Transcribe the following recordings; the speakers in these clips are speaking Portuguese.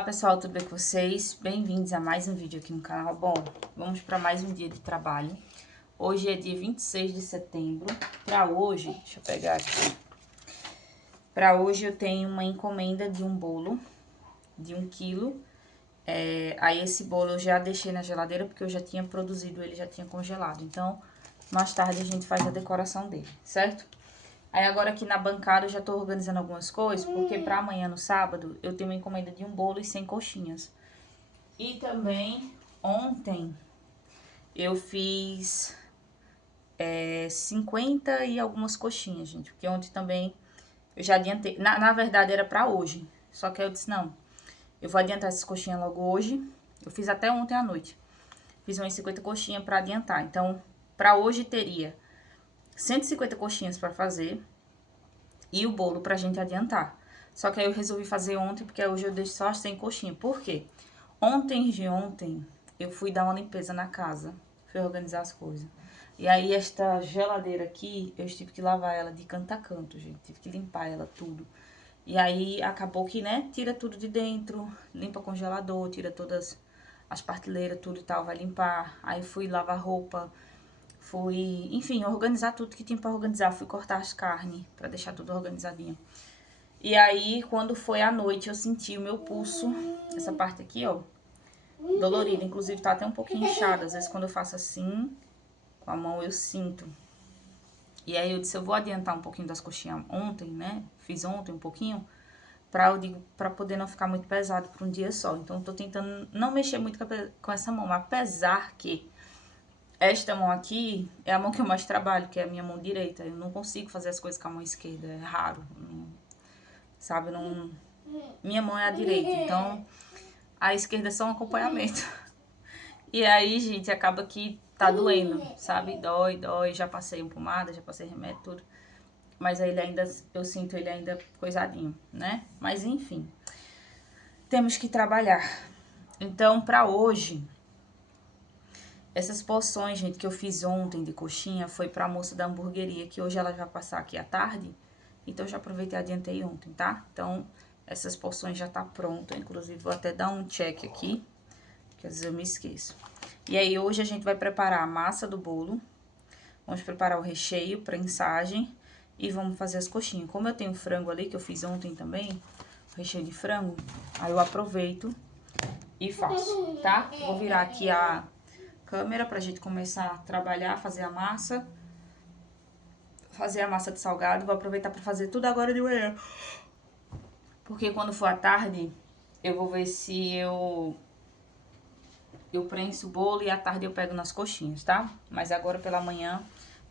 Olá pessoal, tudo bem com vocês? Bem-vindos a mais um vídeo aqui no canal. Bom, vamos para mais um dia de trabalho. Hoje é dia 26 de setembro. Para hoje, deixa eu pegar aqui. Para hoje eu tenho uma encomenda de um bolo de 1 quilo. Aí esse bolo eu já deixei na geladeira porque eu já tinha produzido ele, já tinha congelado. Então, mais tarde a gente faz a decoração dele, certo? Aí agora aqui na bancada eu já tô organizando algumas coisas, porque pra amanhã no sábado eu tenho uma encomenda de um bolo e 100 coxinhas. E também ontem eu fiz 50 e algumas coxinhas, gente. Porque ontem também eu já adiantei. Na verdade era pra hoje, só que aí eu disse não, eu vou adiantar essas coxinhas logo hoje. Eu fiz até ontem à noite. Fiz umas 50 coxinhas pra adiantar. Então, pra hoje teria 150 coxinhas pra fazer e o bolo pra gente adiantar. Só que aí eu resolvi fazer ontem, porque hoje eu deixo só as 100 coxinhas. Por quê? Ontem eu fui dar uma limpeza na casa, fui organizar as coisas. E aí esta geladeira aqui, eu tive que lavar ela de canto a canto, gente. Tive que limpar ela tudo. E aí acabou que, né, tira tudo de dentro, limpa o congelador, tira todas as prateleiras, tudo e tal, vai limpar. Aí fui lavar roupa, fui, enfim, organizar tudo que tinha pra organizar. Fui cortar as carnes pra deixar tudo organizadinho. E aí, quando foi à noite, eu senti o meu pulso, essa parte aqui, ó, dolorida. Inclusive, tá até um pouquinho inchada. Às vezes, quando eu faço assim, com a mão, eu sinto. E aí, eu disse, eu vou adiantar um pouquinho das coxinhas ontem, né? Fiz ontem um pouquinho, pra poder não ficar muito pesado pra um dia só. Então, eu tô tentando não mexer muito com essa mão. Apesar que esta mão aqui é a mão que eu mais trabalho, que é a minha mão direita. Eu não consigo fazer as coisas com a mão esquerda, é raro. Sabe, não... Minha mão é a direita, então a esquerda é só um acompanhamento. E aí, gente, acaba que tá doendo, sabe? Dói, já passei pomada, já passei remédio, tudo. Mas aí ele ainda, eu sinto ele ainda coisadinho, né? Mas enfim, temos que trabalhar. Então, pra hoje, essas porções, gente, que eu fiz ontem de coxinha, foi pra moça da hamburgueria, que hoje ela vai passar aqui à tarde. Então, eu já aproveitei e adiantei ontem, tá? Então, essas porções já tá pronta. Inclusive, vou até dar um check aqui, que às vezes eu me esqueço. E aí, hoje a gente vai preparar a massa do bolo. Vamos preparar o recheio, prensagem e vamos fazer as coxinhas. Como eu tenho frango ali, que eu fiz ontem também, o recheio de frango, aí eu aproveito e faço, tá? Vou virar aqui a câmera pra gente começar a trabalhar, fazer a massa. Fazer a massa de salgado, vou aproveitar pra fazer tudo agora de manhã. Porque quando for à tarde, eu vou ver se eu prenso o bolo e à tarde eu pego nas coxinhas, tá? Mas agora pela manhã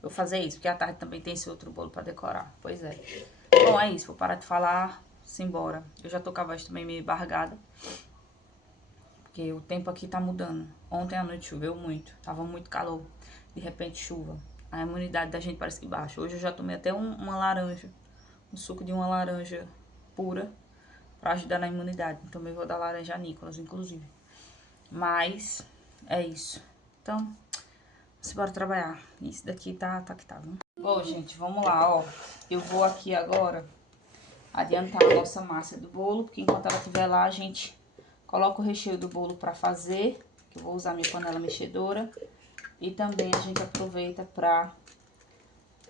eu vou fazer isso, porque à tarde também tem esse outro bolo pra decorar. Pois é. Bom, é isso, vou parar de falar, simbora. Eu já tô com a voz também meio embargada, porque o tempo aqui tá mudando. Ontem à noite choveu muito, tava muito calor. De repente chuva. A imunidade da gente parece que baixa. Hoje eu já tomei até uma laranja, um suco de uma laranja pura, pra ajudar na imunidade. Também vou dar laranja a Nicolas, inclusive. Mas, é isso. Então, vamos embora trabalhar. Isso daqui tá que tá, viu? Bom, gente, vamos lá, ó. Eu vou aqui agora adiantar a nossa massa do bolo, porque enquanto ela estiver lá, a gente coloca o recheio do bolo pra fazer, que eu vou usar minha panela mexedora. E também a gente aproveita pra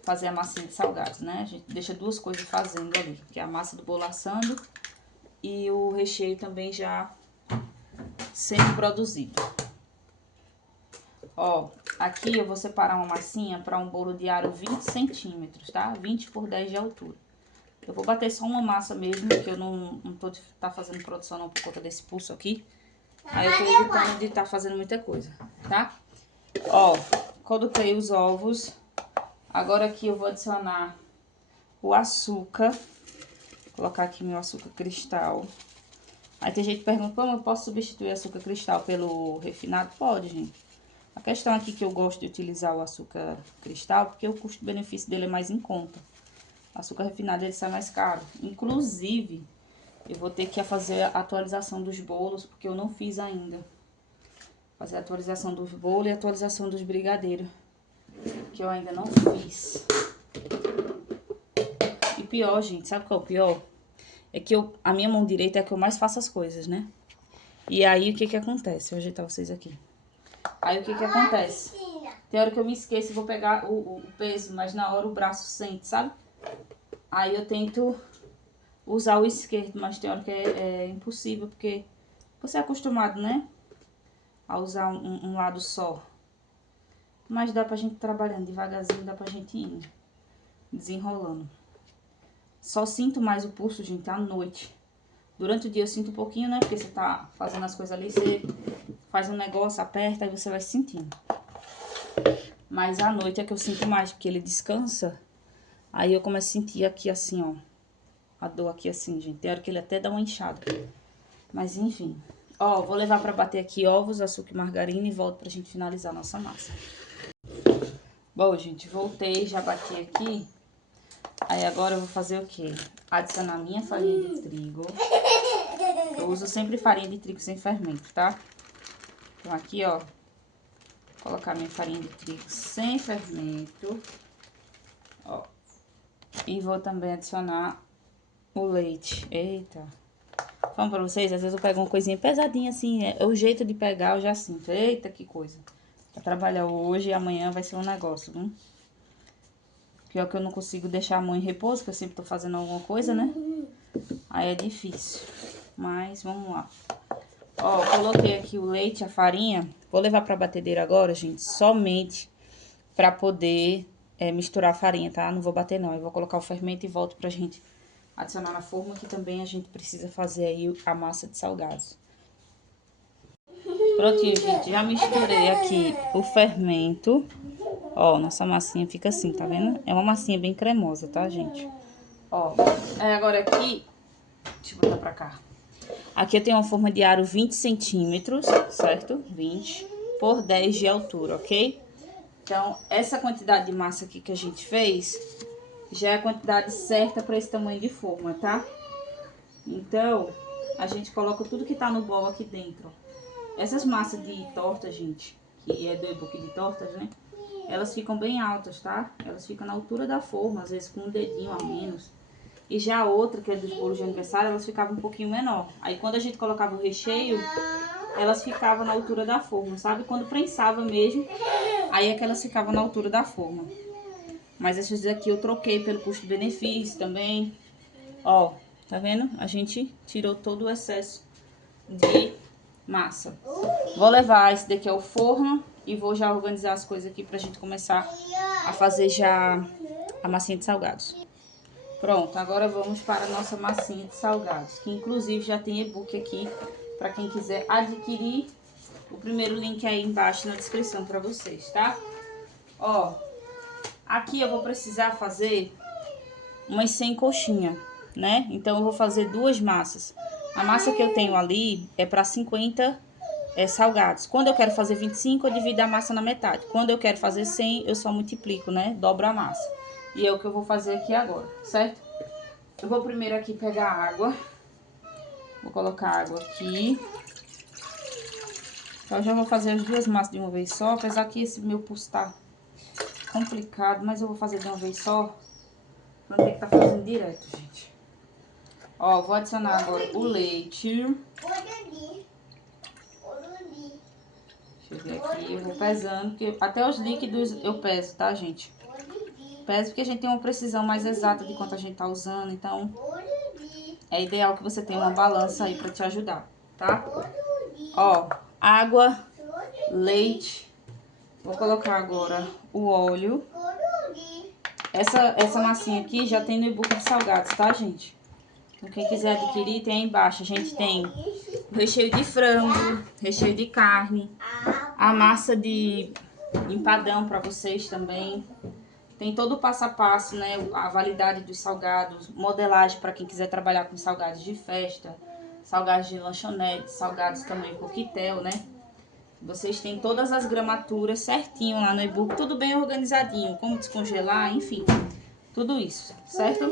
fazer a massinha de salgados, né? A gente deixa duas coisas fazendo ali, que é a massa do bolo assando e o recheio também já sendo produzido. Ó, aqui eu vou separar uma massinha para um bolo de aro 20 centímetros, tá? 20 por 10 de altura. Eu vou bater só uma massa mesmo, que eu não tô fazendo produção não por conta desse pulso aqui. Aí eu tô evitando de estar fazendo muita coisa, tá? Ó, coloquei os ovos. Agora aqui eu vou adicionar o açúcar. Vou colocar aqui meu açúcar cristal. Aí tem gente que pergunta, como eu posso substituir açúcar cristal pelo refinado? Pode, gente. A questão aqui que eu gosto de utilizar o açúcar cristal, porque o custo-benefício dele é mais em conta. O açúcar refinado ele sai mais caro. Inclusive, eu vou ter que fazer a atualização dos bolos, porque eu não fiz ainda. Fazer a atualização dos bolos e a atualização dos brigadeiros, que eu ainda não fiz. E pior, gente, sabe qual é o pior? É que a minha mão direita é a que eu mais faço as coisas, né? E aí, o que que acontece? Vou ajeitar vocês aqui. Aí, o que que acontece? Tem hora que eu me esqueço e vou pegar o peso, mas na hora o braço sente, sabe? Aí eu tento usar o esquerdo, mas tem hora que é impossível, porque você é acostumado, né? A usar um lado só. Mas dá pra gente trabalhando devagarzinho, dá pra gente ir desenrolando. Só sinto mais o pulso, gente, à noite. Durante o dia eu sinto um pouquinho, né? Porque você tá fazendo as coisas ali, você faz um negócio, aperta, aí você vai sentindo. Mas à noite é que eu sinto mais, porque ele descansa. Aí eu começo a sentir aqui assim, ó. A dor aqui assim, gente. Tem hora que ele até dá uma inchada. Mas enfim. Ó, vou levar pra bater aqui ovos, açúcar e margarina e volto pra gente finalizar a nossa massa. Bom, gente, voltei, já bati aqui. Aí agora eu vou fazer o quê? Adicionar minha farinha de trigo. Eu uso sempre farinha de trigo sem fermento, tá? Então aqui, ó. Vou colocar minha farinha de trigo sem fermento. Ó. E vou também adicionar o leite. Eita. Falando pra vocês, às vezes eu pego uma coisinha pesadinha assim. É o jeito de pegar, eu já sinto. Eita, que coisa. Pra trabalhar hoje e amanhã vai ser um negócio, viu? Pior que eu não consigo deixar a mão em repouso, que eu sempre tô fazendo alguma coisa, né? Aí é difícil. Mas vamos lá. Ó, coloquei aqui o leite, a farinha. Vou levar pra batedeira agora, gente, somente pra poder misturar a farinha, tá? Não vou bater não. Eu vou colocar o fermento e volto pra gente adicionar na forma, que também a gente precisa fazer aí a massa de salgados. Prontinho, gente. Já misturei aqui o fermento. Ó, nossa massinha fica assim, tá vendo? É uma massinha bem cremosa, tá, gente? Ó, agora aqui... Deixa eu botar pra cá. Aqui eu tenho uma forma de aro 20 centímetros, certo? 20 por 10 de altura, ok? Então, essa quantidade de massa aqui que a gente fez, já é a quantidade certa para esse tamanho de forma, tá? Então, a gente coloca tudo que tá no bol aqui dentro. Essas massas de torta, gente, que é do e-book de tortas, né? Elas ficam bem altas, tá? Elas ficam na altura da forma, às vezes com um dedinho a menos. E já a outra, que é dos bolos de aniversário, elas ficavam um pouquinho menor. Aí quando a gente colocava o recheio, elas ficavam na altura da forma, sabe? Quando prensava mesmo, aí é que elas ficavam na altura da forma. Mas essas daqui eu troquei pelo custo-benefício também. Ó, tá vendo? A gente tirou todo o excesso de massa. Vou levar esse daqui ao forno e vou já organizar as coisas aqui pra gente começar a fazer já a massinha de salgados. Pronto, agora vamos para a nossa massinha de salgados, que inclusive já tem e-book aqui para quem quiser adquirir. O primeiro link aí embaixo na descrição para vocês, tá? Ó, aqui eu vou precisar fazer umas 100 coxinhas, né? Então eu vou fazer duas massas. A massa que eu tenho ali é para 50 salgados. Quando eu quero fazer 25, eu divido a massa na metade. Quando eu quero fazer 100, eu só multiplico, né? Dobro a massa. E é o que eu vou fazer aqui agora, certo? Eu vou primeiro aqui pegar água. Vou colocar água aqui. Então, eu já vou fazer as duas massas de uma vez só. Apesar que esse meu pulso tá complicado, mas eu vou fazer de uma vez só. Pra não ter que estar fazendo direto, gente. Ó, vou adicionar agora o leite. Deixa eu ver aqui, eu vou pesando, porque até os líquidos eu peso, tá, gente? Peso porque a gente tem uma precisão mais exata de quanto a gente tá usando, então é ideal que você tenha uma balança aí pra te ajudar, tá? Ó, água, leite, vou colocar agora o óleo. Essa massinha aqui já tem no e-book de salgados, tá, gente? Então, quem quiser adquirir, tem aí embaixo. A gente tem o recheio de frango, recheio de carne, a massa de empadão pra vocês também. Tem todo o passo a passo, né? A validade dos salgados, modelagem para quem quiser trabalhar com salgados de festa, salgados de lanchonete, salgados também coquetel, né? Vocês têm todas as gramaturas certinho lá no e-book, tudo bem organizadinho, como descongelar, enfim, tudo isso, certo?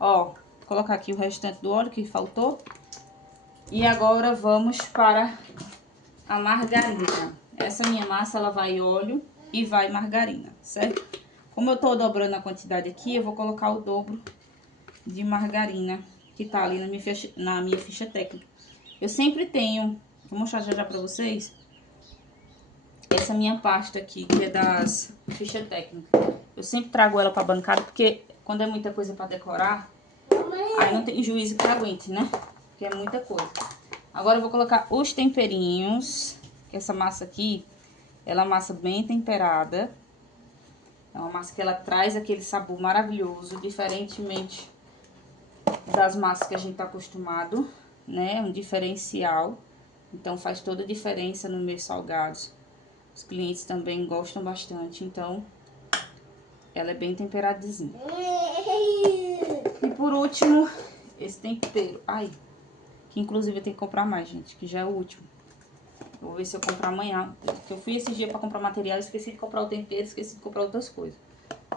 Ó, vou colocar aqui o restante do óleo que faltou. E agora vamos para a margarina. Essa minha massa, ela vai óleo e vai margarina, certo? Como eu tô dobrando a quantidade aqui, eu vou colocar o dobro de margarina que tá ali na minha ficha técnica. Eu sempre tenho Vou mostrar já pra vocês. Essa minha pasta aqui, que é das fichas técnicas. Eu sempre trago ela pra bancada, porque quando é muita coisa pra decorar, aí não tem juízo que aguente, né? Porque é muita coisa. Agora eu vou colocar os temperinhos. Essa massa aqui, ela é uma massa bem temperada. É uma massa que ela traz aquele sabor maravilhoso, diferentemente das massas que a gente tá acostumado, né? Um diferencial. Então faz toda a diferença nos meus salgados. Os clientes também gostam bastante, então ela é bem temperadinha. E por último, esse tempero. Ai, que inclusive eu tenho que comprar mais, gente, que já é o último. Vou ver se eu compro amanhã. Porque eu fui esse dia pra comprar material, esqueci de comprar o tempero, esqueci de comprar outras coisas.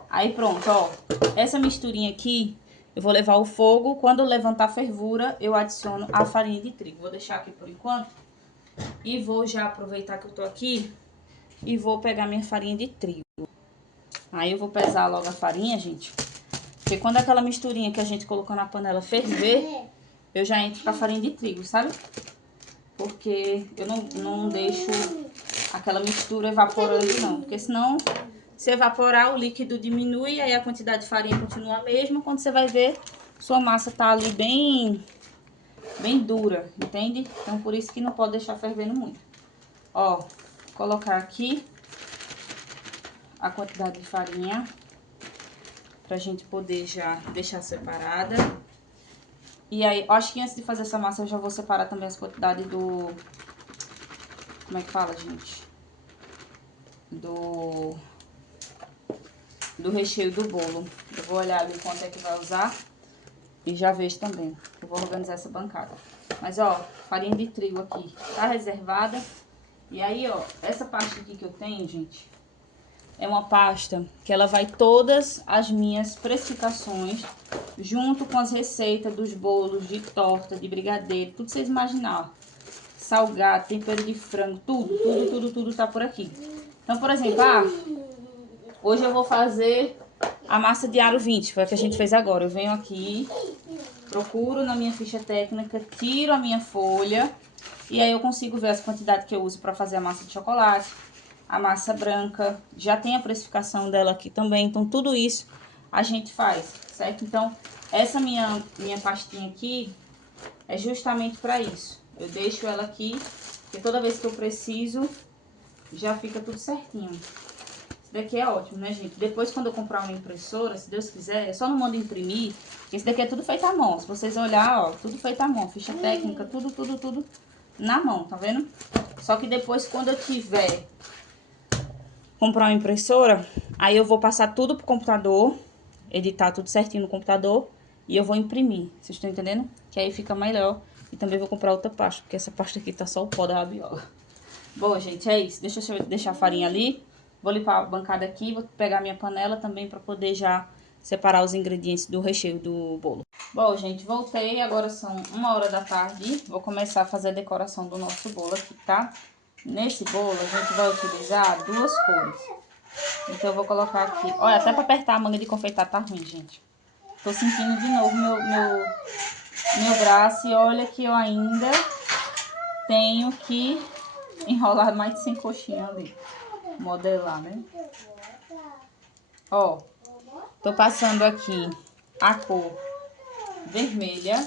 Aí pronto, ó. Essa misturinha aqui, eu vou levar ao fogo. Quando eu levantar a fervura, eu adiciono a farinha de trigo. Vou deixar aqui por enquanto. E vou já aproveitar que eu tô aqui e vou pegar minha farinha de trigo. Aí eu vou pesar logo a farinha, gente. Porque quando aquela misturinha que a gente colocou na panela ferver, eu já entro com a farinha de trigo, sabe? Porque eu não deixo aquela mistura evaporando, não. Porque senão, se evaporar, o líquido diminui, aí a quantidade de farinha continua a mesma. Quando você vai ver, sua massa tá ali bem dura, entende? Então, por isso que não pode deixar fervendo muito. Ó, vou colocar aqui a quantidade de farinha, pra gente poder já deixar separada. E aí, eu acho que antes de fazer essa massa, eu já vou separar também as quantidades do... Como é que fala, gente? Do recheio do bolo. Eu vou olhar ali quanto é que vai usar e já vejo também. Eu vou organizar essa bancada. Mas, ó, farinha de trigo aqui tá reservada. E aí, ó, essa pasta aqui que eu tenho, gente, é uma pasta que ela vai todas as minhas precificações, junto com as receitas dos bolos, de torta, de brigadeiro, tudo que vocês imaginarem. Salgado, tempero de frango, tudo tá por aqui. Então, por exemplo, hoje eu vou fazer a massa de aro 20, foi a que a gente fez agora. Eu venho aqui, procuro na minha ficha técnica, tiro a minha folha e aí eu consigo ver as quantidades que eu uso para fazer a massa de chocolate. A massa branca, já tem a precificação dela aqui também, então tudo isso a gente faz, certo? Então, essa minha pastinha aqui é justamente para isso. Eu deixo ela aqui, porque toda vez que eu preciso, já fica tudo certinho. Esse daqui é ótimo, né, gente? Depois, quando eu comprar uma impressora, se Deus quiser, eu só não mando imprimir, porque esse daqui é tudo feito à mão. Se vocês olharem, ó, tudo feito à mão, ficha técnica, tudo na mão, tá vendo? Só que depois, quando eu tiver comprar uma impressora, aí eu vou passar tudo pro computador, editar tudo certinho no computador e eu vou imprimir. Vocês estão entendendo? Que aí fica melhor. E também vou comprar outra pasta, porque essa pasta aqui tá só o pó da rabiola. Bom, gente, é isso. Deixa eu deixar a farinha ali. Vou limpar a bancada aqui, vou pegar minha panela também pra poder já separar os ingredientes do recheio do bolo. Bom, gente, voltei. Agora são 1h da tarde. Vou começar a fazer a decoração do nosso bolo aqui, tá? Nesse bolo, a gente vai utilizar 2 cores. Então, eu vou colocar aqui... Olha, até pra apertar a manga de confeitar tá ruim, gente. Tô sentindo de novo meu braço e olha que eu ainda tenho que enrolar mais de 100 coxinhas ali. Modelar, né? Ó, tô passando aqui a cor vermelha.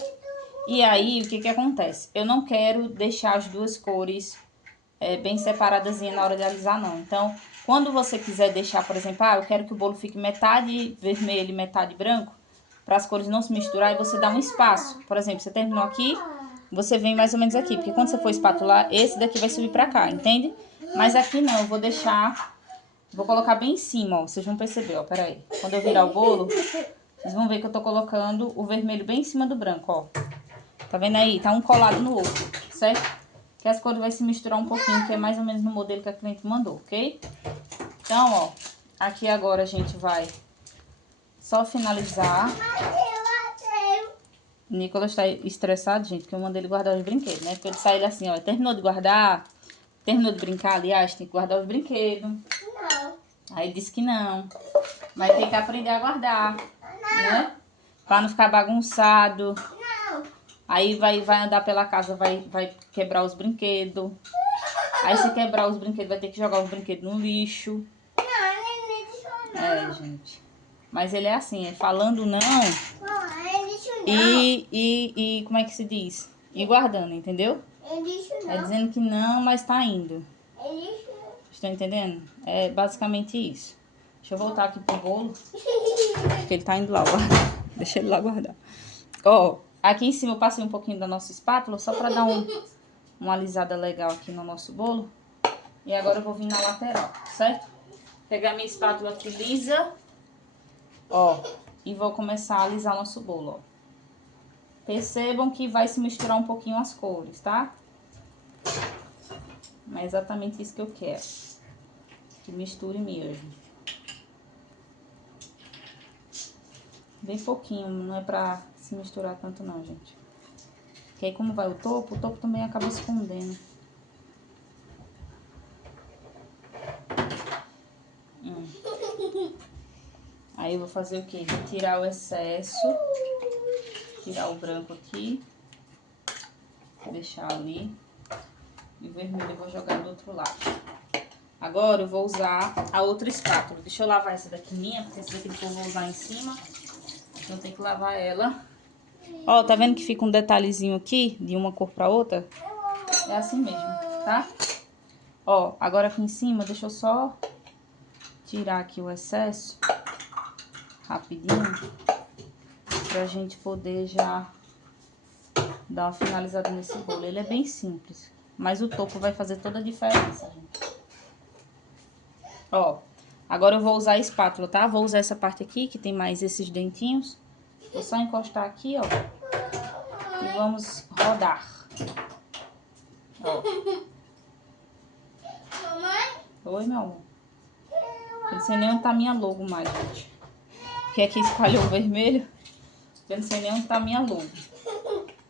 E aí, o que que acontece? Eu não quero deixar as 2 cores bem separadas na hora de alisar, não. Então, quando você quiser deixar, por exemplo, eu quero que o bolo fique metade vermelho e metade branco, para as cores não se misturarem, você dá um espaço. Por exemplo, você terminou aqui, você vem mais ou menos aqui, porque quando você for espatular, esse daqui vai subir pra cá, entende? Mas aqui não, eu vou deixar, vou colocar bem em cima, ó, vocês vão perceber, ó, peraí. Quando eu virar o bolo, vocês vão ver que eu tô colocando o vermelho bem em cima do branco, ó. Tá vendo aí? Tá um colado no outro, certo? Que as cores vai se misturar um pouquinho, que é mais ou menos no modelo que a cliente mandou, ok? Então, ó, aqui agora a gente vai só finalizar. O Nicolas está estressado, gente, porque eu mandei ele guardar os brinquedos, né? Porque ele saiu assim, ó, terminou de guardar, terminou de brincar, aliás, tem que guardar os brinquedos. Não. Aí ele disse que não. Vai ter que aprender a guardar, né? Pra não ficar bagunçado. Não. Aí vai andar pela casa, vai quebrar os brinquedos. Aí se quebrar os brinquedos, vai ter que jogar os brinquedos no lixo. É, gente. Mas ele é assim, é falando não e como é que se diz? E guardando, entendeu? É dizendo que não, mas tá indo. Estão entendendo? É basicamente isso. Deixa eu voltar aqui pro bolo. Porque ele tá indo lá guardar. Deixa ele lá guardar. Ó, aqui em cima eu passei um pouquinho da nossa espátula, só pra dar uma alisada legal aqui no nosso bolo. E agora eu vou vir na lateral, certo? Pegar minha espátula aqui lisa, ó, e vou começar a alisar nosso bolo, ó. Percebam que vai se misturar um pouquinho as cores, tá? Mas é exatamente isso que eu quero. Que misture mesmo. Bem pouquinho, não é pra se misturar tanto não, gente. Porque aí como vai o topo também acaba escondendo. Aí eu vou fazer o quê? Vou tirar o excesso. Tirar o branco aqui. Deixar ali. E o vermelho eu vou jogar do outro lado. Agora eu vou usar a outra espátula. Deixa eu lavar essa daqui minha, porque essa daqui eu vou usar em cima. Então tem que lavar ela. Ó, tá vendo que fica um detalhezinho aqui, de uma cor pra outra? É assim mesmo, tá? Ó, agora aqui em cima, deixa eu só tirar aqui o excesso. Rapidinho. Pra gente poder já dar uma finalizada nesse bolo. Ele é bem simples, mas o topo vai fazer toda a diferença, gente. Ó, agora eu vou usar a espátula, tá? Vou usar essa parte aqui, que tem mais esses dentinhos. Vou só encostar aqui, ó. E vamos rodar. Ó. Mamãe? Oi, meu amor. Eu não sei nem onde tá minha logo mais, gente. Porque aqui espalhou o vermelho. Eu não sei nem onde tá minha logo.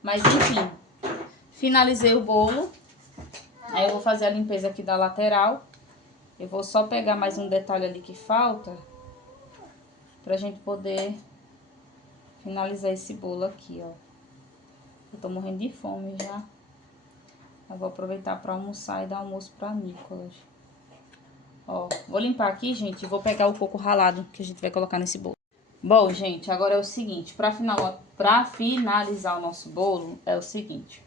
Mas enfim, finalizei o bolo. Aí eu vou fazer a limpeza aqui da lateral. Eu vou só pegar mais um detalhe ali que falta. Pra gente poder finalizar esse bolo aqui, ó. Eu tô morrendo de fome já. Eu vou aproveitar pra almoçar e dar almoço pra Nicolas. Ó, vou limpar aqui, gente, e vou pegar o coco ralado que a gente vai colocar nesse bolo. Bom, gente, agora é o seguinte, pra finalizar o nosso bolo, é o seguinte.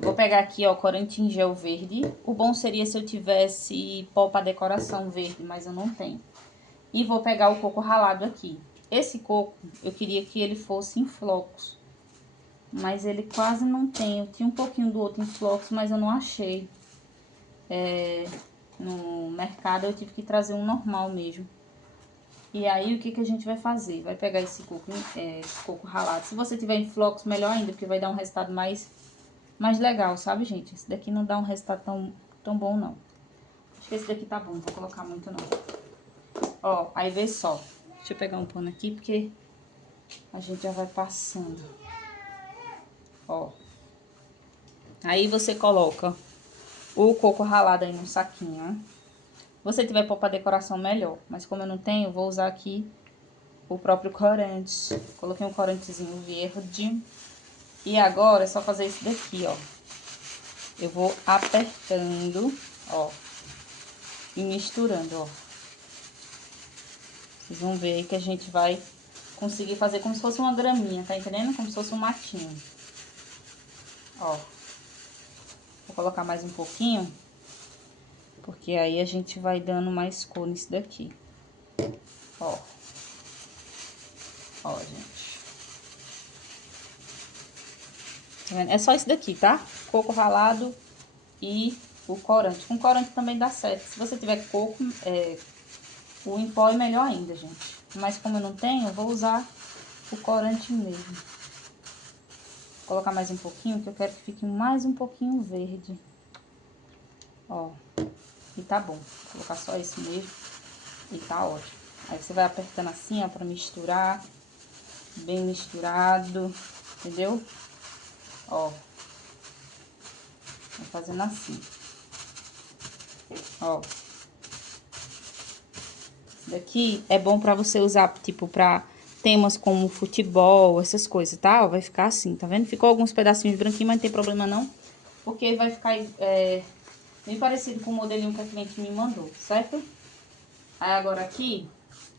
Vou pegar aqui, ó, corante em gel verde. O bom seria se eu tivesse pó pra decoração verde, mas eu não tenho. E vou pegar o coco ralado aqui. Esse coco, eu queria que ele fosse em flocos. Mas ele quase não tem. Eu tinha um pouquinho do outro em flocos, mas eu não achei. No mercado eu tive que trazer um normal mesmo. E aí, o que que a gente vai fazer? Vai pegar esse coco ralado. Se você tiver em flocos, melhor ainda, porque vai dar um resultado mais legal, sabe, gente? Esse daqui não dá um resultado tão bom, não. Acho que esse daqui tá bom, não vou colocar muito, não. Ó, aí vê só. Deixa eu pegar um pano aqui, porque a gente já vai passando. Ó. Aí você coloca o coco ralado aí no saquinho, ó. Se você tiver pó pra decoração, melhor. Mas como eu não tenho, eu vou usar aqui o próprio corante. Coloquei um corantezinho verde. E agora é só fazer isso daqui, ó. Eu vou apertando, ó. E misturando, ó. Vocês vão ver aí que a gente vai conseguir fazer como se fosse uma graminha, tá entendendo? Como se fosse um matinho. Ó. Vou colocar mais um pouquinho. Porque aí a gente vai dando mais cor nisso daqui. Ó. Ó, gente. Tá vendo? É só isso daqui, tá? Coco ralado e o corante. Com corante também dá certo. Se você tiver coco, o em pó é melhor ainda, gente. Mas como eu não tenho, eu vou usar o corante mesmo. Vou colocar mais um pouquinho, que eu quero que fique mais um pouquinho verde. Ó. E tá bom. Vou colocar só esse mesmo. E tá ótimo. Aí você vai apertando assim, ó, pra misturar. Bem misturado. Entendeu? Ó. Vai fazendo assim. Ó. Esse daqui é bom pra você usar, tipo, pra temas como futebol, essas coisas, tá? Ó, vai ficar assim, tá vendo? Ficou alguns pedacinhos branquinhos, mas não tem problema não. Porque vai ficar bem parecido com o modelinho que a cliente me mandou, certo? Aí agora aqui,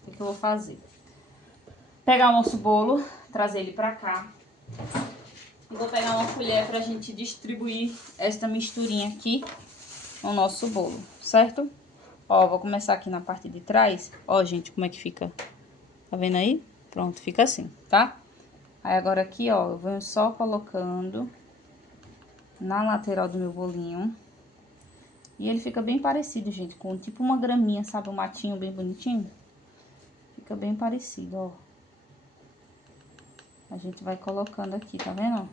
o que eu vou fazer? Pegar o nosso bolo, trazer ele pra cá. E vou pegar uma colher pra gente distribuir esta misturinha aqui no nosso bolo, certo? Ó, vou começar aqui na parte de trás. Ó, gente, como é que fica? Tá vendo aí? Pronto, fica assim, tá? Aí agora aqui, ó, eu venho só colocando na lateral do meu bolinho. E ele fica bem parecido, gente, com tipo uma graminha, sabe? Um matinho bem bonitinho. Fica bem parecido, ó. A gente vai colocando aqui, tá vendo?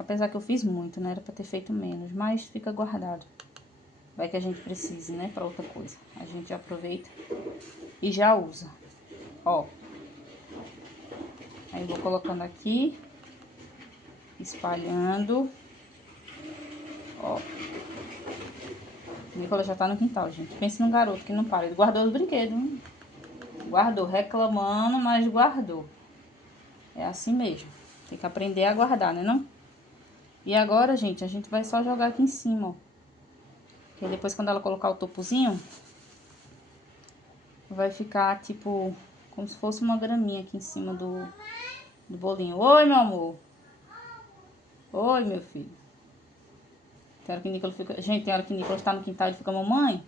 Apesar que eu fiz muito, né? Era pra ter feito menos, mas fica guardado. Vai que a gente precise, né? Pra outra coisa. A gente aproveita e já usa. Ó. Aí vou colocando aqui. Espalhando. Ó. O Nicolas já tá no quintal, gente. Pense num garoto que não para. Ele guardou os brinquedos, hein? Guardou, reclamando, mas guardou. É assim mesmo. Tem que aprender a guardar, né não? E agora, gente, a gente vai só jogar aqui em cima, ó. Porque depois, quando ela colocar o topozinho, vai ficar, tipo, como se fosse uma graminha aqui em cima do bolinho. Oi, meu amor. Oi, meu filho. Tem hora que o Nicolas fica... Gente, tem hora que o Nicolas tá no quintal e fica, mamãe,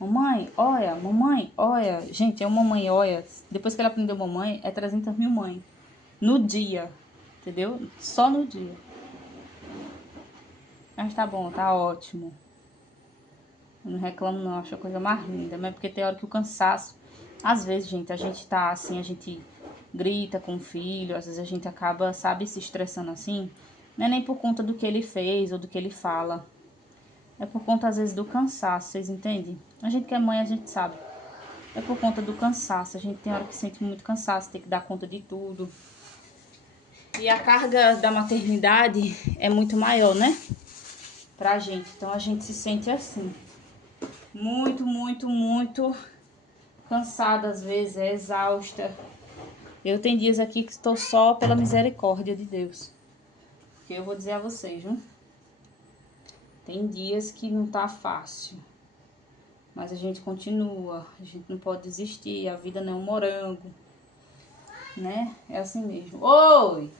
mamãe, olha, mamãe, olha. Gente, é uma mamãe, olha. Depois que ele aprendeu mamãe, é 300 mil mãe. No dia, entendeu? Só no dia. Mas tá bom, tá ótimo. Eu não reclamo não, acho a coisa mais linda. Mas porque tem hora que o cansaço... Às vezes, gente, a gente tá assim, a gente grita com o filho. Às vezes a gente acaba, sabe, se estressando assim. Não é nem por conta do que ele fez ou do que ele fala. É por conta, às vezes, do cansaço, vocês entendem? A gente que é mãe, a gente sabe. É por conta do cansaço. A gente tem hora que sente muito cansaço, tem que dar conta de tudo. E a carga da maternidade é muito maior, né? Pra gente. Então, a gente se sente assim. Muito, muito, muito cansada, às vezes, é exausta. Eu tenho dias aqui que estou só pela misericórdia de Deus. Porque eu vou dizer a vocês, viu? Tem dias que não tá fácil. Mas a gente continua, a gente não pode desistir, a vida não é um morango, né? É assim mesmo. Oi!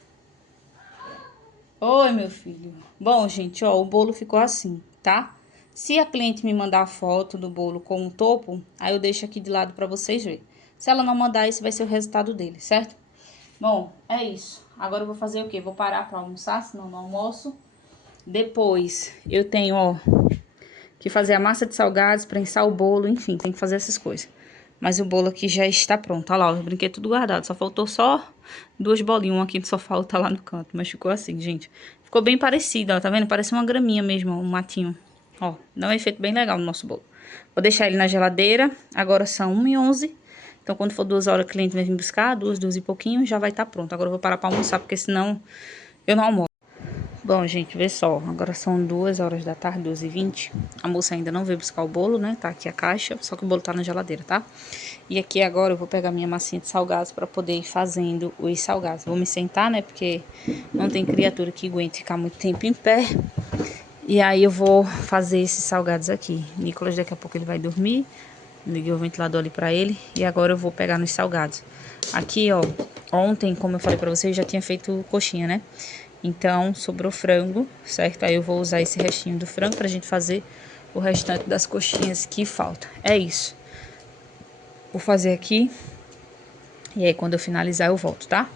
Oi, meu filho. Bom, gente, ó, o bolo ficou assim, tá? Se a cliente me mandar a foto do bolo com o topo, aí eu deixo aqui de lado pra vocês verem. Se ela não mandar, esse vai ser o resultado dele, certo? Bom, é isso. Agora eu vou fazer o quê? Vou parar pra almoçar, senão não almoço. Depois eu tenho, ó, que fazer a massa de salgados, prensar o bolo, enfim, tem que fazer essas coisas. Mas o bolo aqui já está pronto, olha lá, eu brinquei tudo guardado, só faltou só duas bolinhas, uma aqui do sofá, outra lá no canto, mas ficou assim, gente. Ficou bem parecido, ó, tá vendo? Parece uma graminha mesmo, um matinho. Ó, dá um efeito bem legal no nosso bolo. Vou deixar ele na geladeira, agora são 1h11, então quando for 2 horas o cliente vai vir buscar, 2 e pouquinho, já vai estar pronto. Agora eu vou parar pra almoçar, porque senão eu não almoço. Bom, gente, vê só, agora são 2 horas da tarde, 2h20. A moça ainda não veio buscar o bolo, né? Tá aqui a caixa, só que o bolo tá na geladeira, tá? E aqui agora eu vou pegar minha massinha de salgados pra poder ir fazendo os salgados. Vou me sentar, né? Porque não tem criatura que aguente ficar muito tempo em pé. E aí eu vou fazer esses salgados aqui. Nicolas daqui a pouco ele vai dormir. Liguei o ventilador ali pra ele. E agora eu vou pegar nos salgados. Aqui, ó, ontem, como eu falei pra vocês, eu já tinha feito coxinha, né? Então, sobrou frango, certo? Aí eu vou usar esse restinho do frango pra gente fazer o restante das coxinhas que falta. É isso. Vou fazer aqui. E aí, quando eu finalizar, eu volto, tá?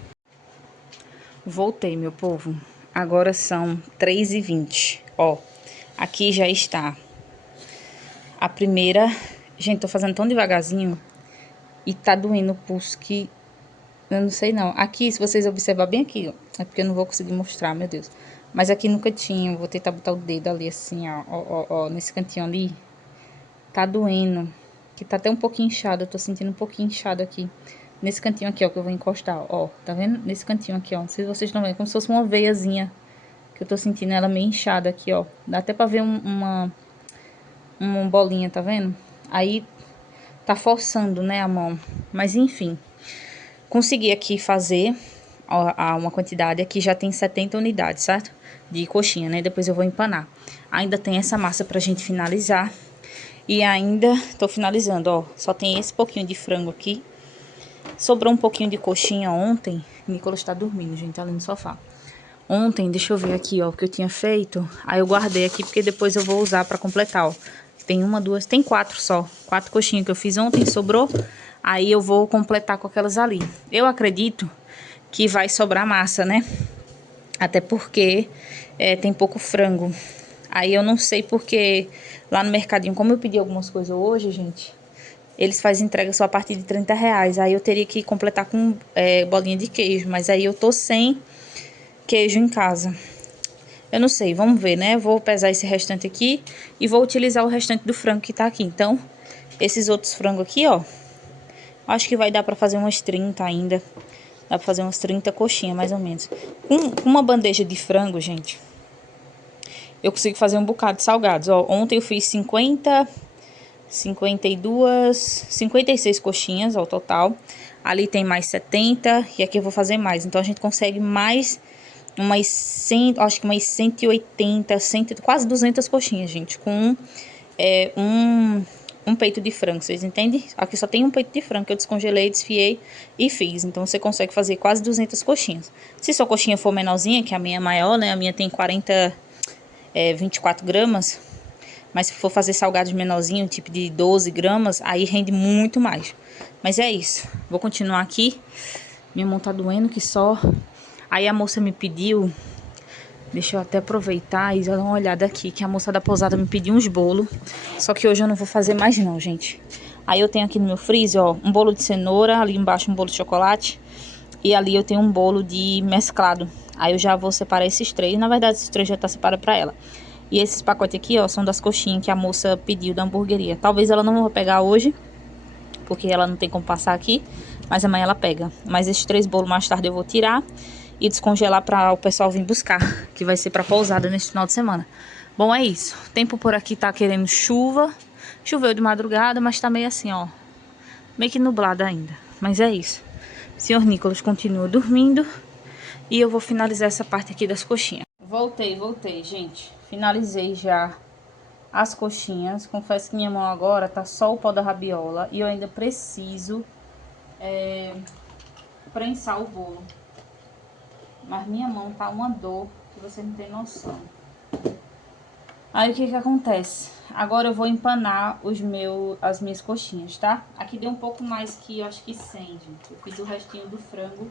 Voltei, meu povo. Agora são 3h20. Ó, aqui já está a primeira... Gente, tô fazendo tão devagarzinho e tá doendo o pulso que... Eu não sei não. Aqui, se vocês observar bem aqui, ó. É porque eu não vou conseguir mostrar, meu Deus. Mas aqui no cantinho, vou tentar botar o dedo ali assim, ó, nesse cantinho ali. Tá doendo. Que tá até um pouquinho inchado, eu tô sentindo um pouquinho inchado aqui. Nesse cantinho aqui, ó, que eu vou encostar, ó. Tá vendo? Nesse cantinho aqui, ó. Não sei se vocês estão vendo, como se fosse uma veiazinha. Que eu tô sentindo ela meio inchada aqui, ó. Dá até pra ver uma bolinha, tá vendo? Aí, tá forçando, né, a mão. Mas, enfim. consegui aqui fazer uma quantidade. Aqui já tem 70 unidades, certo? De coxinha, né? Depois eu vou empanar. Ainda tem essa massa pra gente finalizar. E ainda tô finalizando, ó. Só tem esse pouquinho de frango aqui. Sobrou um pouquinho de coxinha ontem. Nicolas tá dormindo, gente, tá ali no sofá. Ontem, deixa eu ver aqui, ó, o que eu tinha feito. Aí eu guardei aqui, porque depois eu vou usar pra completar, ó. Tem uma, duas, tem 4 só. 4 coxinhas que eu fiz ontem, sobrou. Aí eu vou completar com aquelas ali. Eu acredito que vai sobrar massa, né? Até porque tem pouco frango. Aí eu não sei porque lá no mercadinho, como eu pedi algumas coisas hoje, gente, eles fazem entrega só a partir de R$30. Aí eu teria que completar com bolinha de queijo. Mas aí eu tô sem queijo em casa. Eu não sei, vamos ver, né? Vou pesar esse restante aqui e vou utilizar o restante do frango que tá aqui. Então, esses outros frangos aqui, ó, acho que vai dar pra fazer umas 30 ainda. Dá pra fazer umas 30 coxinhas, mais ou menos. Com uma bandeja de frango, gente, eu consigo fazer um bocado de salgados. Ó, ontem eu fiz 50, 52, 56 coxinhas ao total. Ali tem mais 70 e aqui eu vou fazer mais. Então, a gente consegue mais umas 100, acho que umas 180, 100, quase 200 coxinhas, gente, com um peito de frango, vocês entendem? Aqui só tem um peito de frango que eu descongelei, desfiei e fiz. Então, você consegue fazer quase 200 coxinhas. Se sua coxinha for menorzinha, que a minha é maior, né? A minha tem 24 gramas. Mas se for fazer salgados menorzinho, tipo de 12 gramas, aí rende muito mais. Mas é isso. Vou continuar aqui. Minha mão tá doendo que só. Aí a moça me pediu, deixa eu até aproveitar e dar uma olhada aqui, que a moça da pousada me pediu uns bolos. Só que hoje eu não vou fazer mais não, gente. Aí eu tenho aqui no meu freezer, ó, um bolo de cenoura, ali embaixo um bolo de chocolate. E ali eu tenho um bolo de mesclado. Aí eu já vou separar esses três. Na verdade, esses três já tá separado pra ela. E esses pacotes aqui, ó, são das coxinhas que a moça pediu da hamburgueria. Talvez ela não vá pegar hoje, porque ela não tem como passar aqui. Mas amanhã ela pega. Mas esses 3 bolos mais tarde eu vou tirar e descongelar para o pessoal vir buscar, que vai ser para pousada nesse final de semana. Bom, é isso. O tempo por aqui tá querendo chuva. Choveu de madrugada, mas tá meio assim, ó, meio que nublado ainda. Mas é isso. O senhor Nicolas continua dormindo e eu vou finalizar essa parte aqui das coxinhas. Voltei, gente. Finalizei já as coxinhas. Confesso que minha mão agora tá só o pó da rabiola e eu ainda preciso prensar o bolo. Mas minha mão tá uma dor que você não tem noção. Aí o que que acontece? Agora eu vou empanar as minhas coxinhas, tá? Aqui deu um pouco mais que, eu acho que 100, gente. Eu fiz o restinho do frango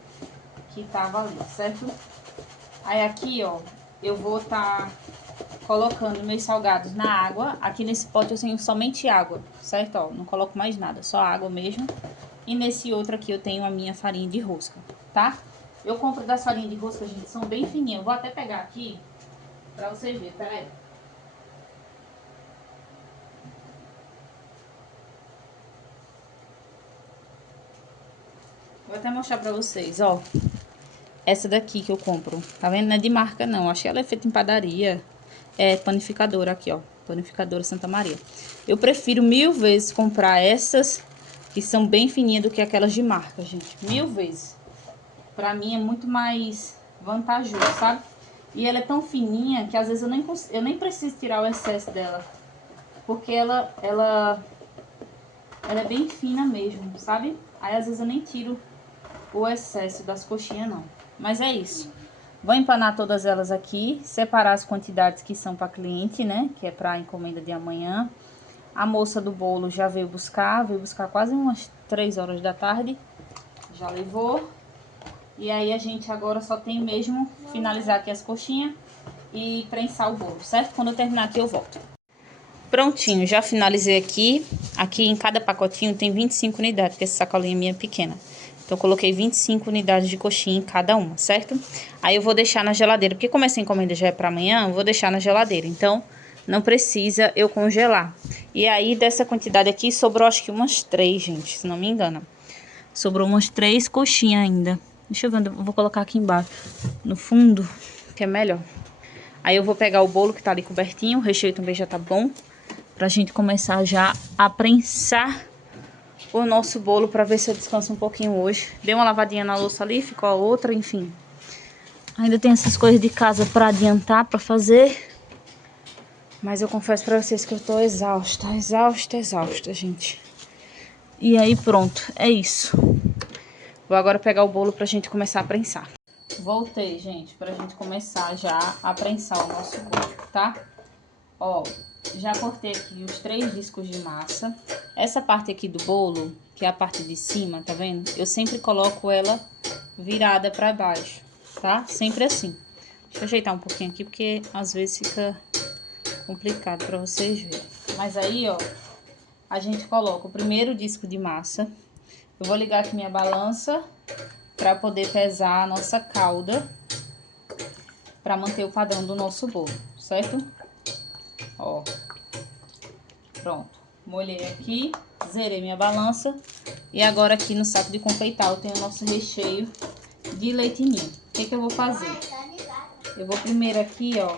que tava ali, certo? Aí aqui, ó, eu vou tá colocando meus salgados na água. Aqui nesse pote eu tenho somente água, certo? Ó, não coloco mais nada, só água mesmo. E nesse outro aqui eu tenho a minha farinha de rosca, tá? Eu compro das farinhas de rosca, gente, são bem fininhas. Eu vou até pegar aqui pra vocês verem, peraí. Vou até mostrar pra vocês, ó. Essa daqui que eu compro, tá vendo? Não é de marca, não. Acho que ela é feita em padaria. É panificadora aqui, ó. Panificadora Santa Maria. Eu prefiro 1000 vezes comprar essas que são bem fininhas do que aquelas de marca, gente. 1000 vezes. Pra mim é muito mais vantajoso, sabe? E ela é tão fininha que às vezes eu nem preciso tirar o excesso dela. Porque ela é bem fina mesmo, sabe? Aí às vezes eu nem tiro o excesso das coxinhas, não. Mas é isso. Vou empanar todas elas aqui, separar as quantidades que são para cliente, né? Que é para encomenda de amanhã. A moça do bolo já veio buscar quase umas 3 horas da tarde. Já levou. E aí a gente agora só tem mesmo finalizar aqui as coxinhas e prensar o bolo, certo? Quando eu terminar aqui eu volto. Prontinho, já finalizei aqui. Aqui em cada pacotinho tem 25 unidades, porque essa sacolinha minha é pequena. Então, eu coloquei 25 unidades de coxinha em cada uma, certo? Aí eu vou deixar na geladeira, porque como essa encomenda já é pra amanhã, eu vou deixar na geladeira. Então, não precisa eu congelar. E aí, dessa quantidade aqui, sobrou acho que umas 3, gente, se não me engano. Sobrou umas 3 coxinhas ainda. Deixa eu ver, eu vou colocar aqui embaixo, no fundo, que é melhor. Aí eu vou pegar o bolo que tá ali cobertinho, o recheio também já tá bom, pra gente começar já a prensar o nosso bolo pra ver se eu descanso um pouquinho hoje. Dei uma lavadinha na louça ali, ficou a outra, enfim. Ainda tem essas coisas de casa pra adiantar, pra fazer. Mas eu confesso pra vocês que eu tô exausta, exausta, gente. E aí pronto, é isso. Vou agora pegar o bolo pra gente começar a prensar. Voltei, gente, pra gente começar já a prensar o nosso bolo, tá? Ó, já cortei aqui os 3 discos de massa. Essa parte aqui do bolo, que é a parte de cima, tá vendo? Eu sempre coloco ela virada pra baixo, tá? Sempre assim. Deixa eu ajeitar um pouquinho aqui, porque às vezes fica complicado pra vocês verem. Mas aí, ó, a gente coloca o primeiro disco de massa. Eu vou ligar aqui minha balança pra poder pesar a nossa calda, pra manter o padrão do nosso bolo, certo? Ó, pronto. Molhei aqui, zerei minha balança. E agora aqui no saco de confeitar eu tenho o nosso recheio de leite ninho. O que eu vou fazer? Eu vou primeiro aqui, ó,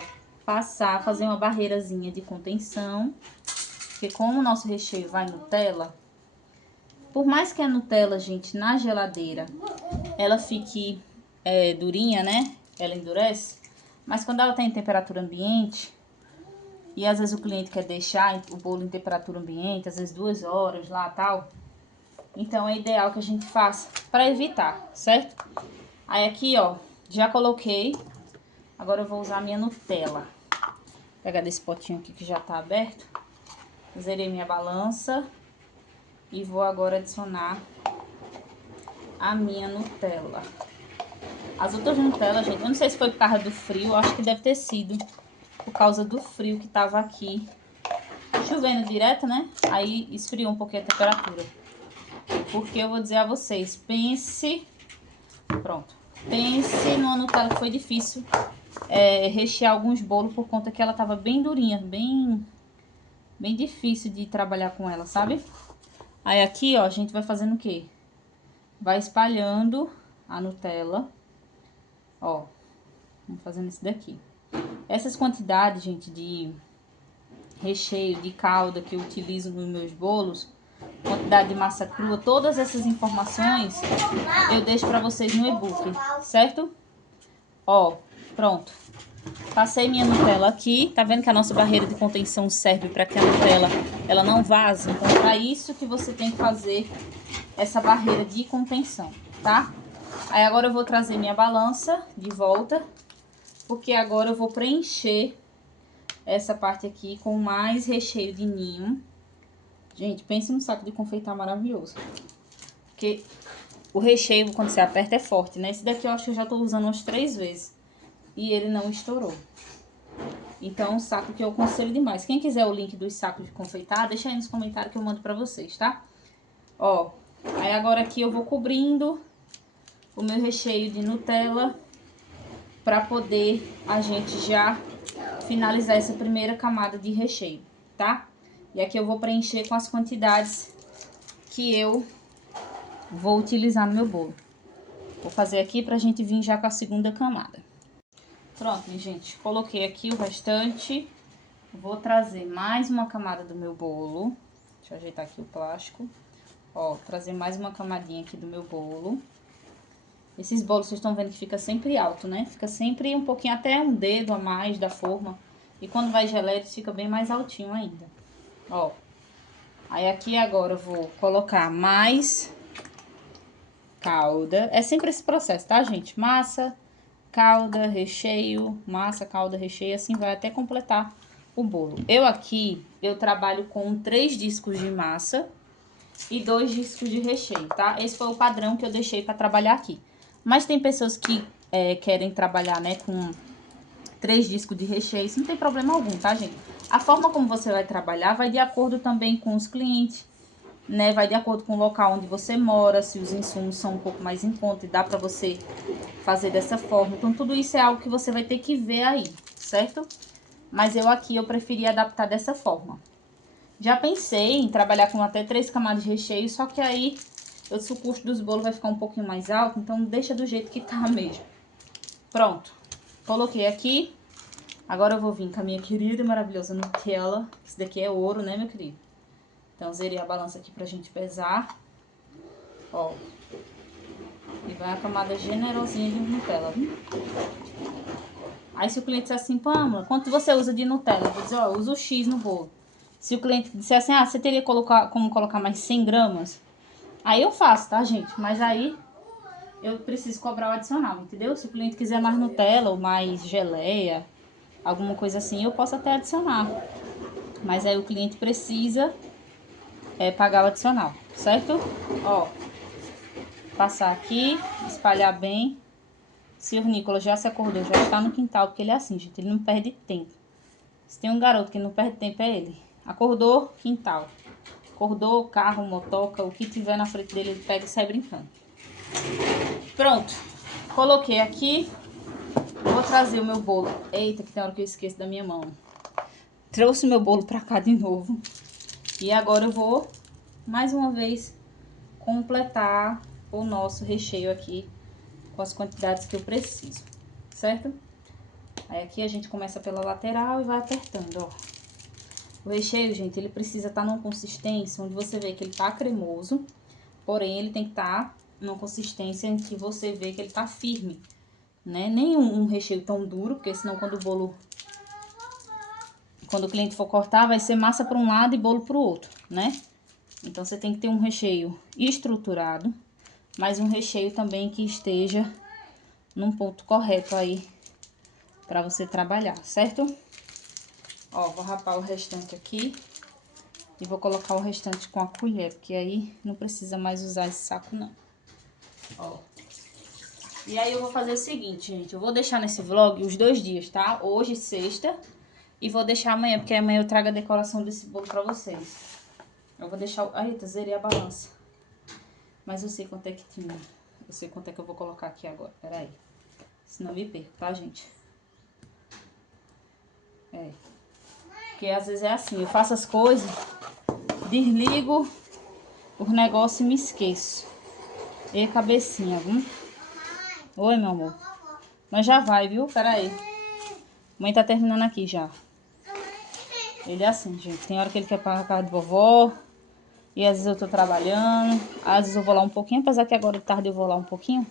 fazer uma barreirazinha de contenção. Porque como o nosso recheio vai Nutella, por mais que a Nutella, gente, na geladeira, ela fique durinha, né? Ela endurece. Mas quando ela tá em temperatura ambiente, e às vezes o cliente quer deixar o bolo em temperatura ambiente, às vezes 2 horas lá, tal. Então é ideal que a gente faça para evitar, certo? Aí aqui, ó, já coloquei. Agora eu vou usar a minha Nutella. Vou pegar desse potinho aqui que já tá aberto. Zerei minha balança. E vou agora adicionar a minha Nutella. As outras Nutella, gente, eu não sei se foi por causa do frio, acho que deve ter sido por causa do frio que tava aqui. Chovendo direto, né? Aí esfriou um pouquinho a temperatura. Porque eu vou dizer a vocês, pense numa Nutella que foi difícil rechear alguns bolos por conta que ela tava bem durinha, bem difícil de trabalhar com ela, sabe? Aí aqui, ó, a gente vai fazendo o quê? Vai espalhando a Nutella, ó, vamos fazendo isso daqui. Essas quantidades, gente, de recheio, de calda que eu utilizo nos meus bolos, quantidade de massa crua, todas essas informações eu deixo pra vocês no e-book, certo? Ó, pronto. Passei minha Nutella aqui, tá vendo que a nossa barreira de contenção serve para que a Nutella ela não vaze? Então, para isso que você tem que fazer essa barreira de contenção, tá? Aí agora eu vou trazer minha balança de volta, porque agora eu vou preencher essa parte aqui com mais recheio de ninho. Gente, pense num saco de confeitar maravilhoso. Porque o recheio, quando você aperta, é forte, né? Esse daqui eu acho que eu já tô usando umas 3 vezes. E ele não estourou. Então, um saco que eu aconselho demais. Quem quiser o link dos sacos de confeitar, deixa aí nos comentários que eu mando pra vocês, tá? Ó, aí agora aqui eu vou cobrindo o meu recheio de Nutella pra poder a gente já finalizar essa primeira camada de recheio, tá? E aqui eu vou preencher com as quantidades que eu vou utilizar no meu bolo. Vou fazer aqui pra gente vir já com a segunda camada. Pronto, minha gente, coloquei aqui o restante. Vou trazer mais uma camada do meu bolo. Deixa eu ajeitar aqui o plástico. Ó, trazer mais uma camadinha aqui do meu bolo. Esses bolos, vocês estão vendo que fica sempre alto, né? Fica sempre um pouquinho, até um dedo a mais da forma. E quando vai geleia, fica bem mais altinho ainda. Ó. Aí aqui agora eu vou colocar mais calda. É sempre esse processo, tá, gente? Massa, calda, recheio, massa, calda, recheio, assim vai até completar o bolo. Eu trabalho com 3 discos de massa e 2 discos de recheio, tá? Esse foi o padrão que eu deixei pra trabalhar aqui. Mas tem pessoas que querem trabalhar, né, com 3 discos de recheio, isso não tem problema algum, tá, gente? A forma como você vai trabalhar vai de acordo também com os clientes, né? Vai de acordo com o local onde você mora, se os insumos são um pouco mais em conta e dá pra você fazer dessa forma. Então, tudo isso é algo que você vai ter que ver aí, certo? Mas eu preferi adaptar dessa forma. Já pensei em trabalhar com até 3 camadas de recheio, só que aí o custo dos bolos vai ficar um pouquinho mais alto, então deixa do jeito que tá mesmo. Pronto. Coloquei aqui. Agora eu vou vir com a minha querida e maravilhosa Nutella. Esse daqui é ouro, né, meu querido? Então, zerei a balança aqui pra gente pesar. Ó. E vai a camada generosinha de Nutella, viu? Aí se o cliente disser assim, Pâmela, quanto você usa de Nutella? Eu vou dizer, ó, eu uso X no bolo. Se o cliente disser assim, ah, você teria como colocar mais 100 gramas? Aí eu faço, tá, gente? Mas aí eu preciso cobrar o adicional, entendeu? Se o cliente quiser mais Nutella ou mais geleia, alguma coisa assim, eu posso até adicionar. Mas aí o cliente precisa pagar o adicional, certo? Ó, passar aqui, espalhar bem. Senhor Nicolas já se acordou, já está no quintal, porque ele é assim, gente, ele não perde tempo. Se tem um garoto que não perde tempo, é ele. Acordou, quintal. Acordou, carro, motoca, o que tiver na frente dele, ele pega e sai brincando. Pronto. Coloquei aqui. Vou trazer o meu bolo. Eita, que tem hora que eu esqueço da minha mão. Trouxe meu bolo pra cá de novo. E agora eu vou, mais uma vez, completar o nosso recheio aqui com as quantidades que eu preciso, certo? Aí aqui a gente começa pela lateral e vai apertando, ó. O recheio, gente, ele precisa estar numa consistência onde você vê que ele tá cremoso, porém ele tem que estar numa consistência em que você vê que ele tá firme, né? Nem um recheio tão duro, porque senão quando o cliente for cortar, vai ser massa para um lado e bolo para o outro, né? Então você tem que ter um recheio estruturado, mas um recheio também que esteja num ponto correto aí para você trabalhar, certo? Ó, vou rapar o restante aqui e vou colocar o restante com a colher, porque aí não precisa mais usar esse saco não. Ó. E aí eu vou fazer o seguinte, gente, eu vou deixar nesse vlog os 2 dias, tá? Hoje, sexta, e vou deixar amanhã, porque amanhã eu trago a decoração desse bolo pra vocês. Eu vou deixar... Eita, zerei a balança. Mas eu sei quanto é que tinha. Eu sei quanto é que eu vou colocar aqui agora. Pera aí. Senão me perco, tá, gente? Porque às vezes é assim, eu faço as coisas, desligo os negócios e me esqueço. E a cabecinha, viu? Oi, meu amor. Mas já vai, viu? Pera aí. Mãe tá terminando aqui já. Ele é assim, gente. Tem hora que ele quer ir pra casa de vovó. E às vezes eu tô trabalhando. Às vezes eu vou lá um pouquinho. Apesar que agora de tarde eu vou lá um pouquinho.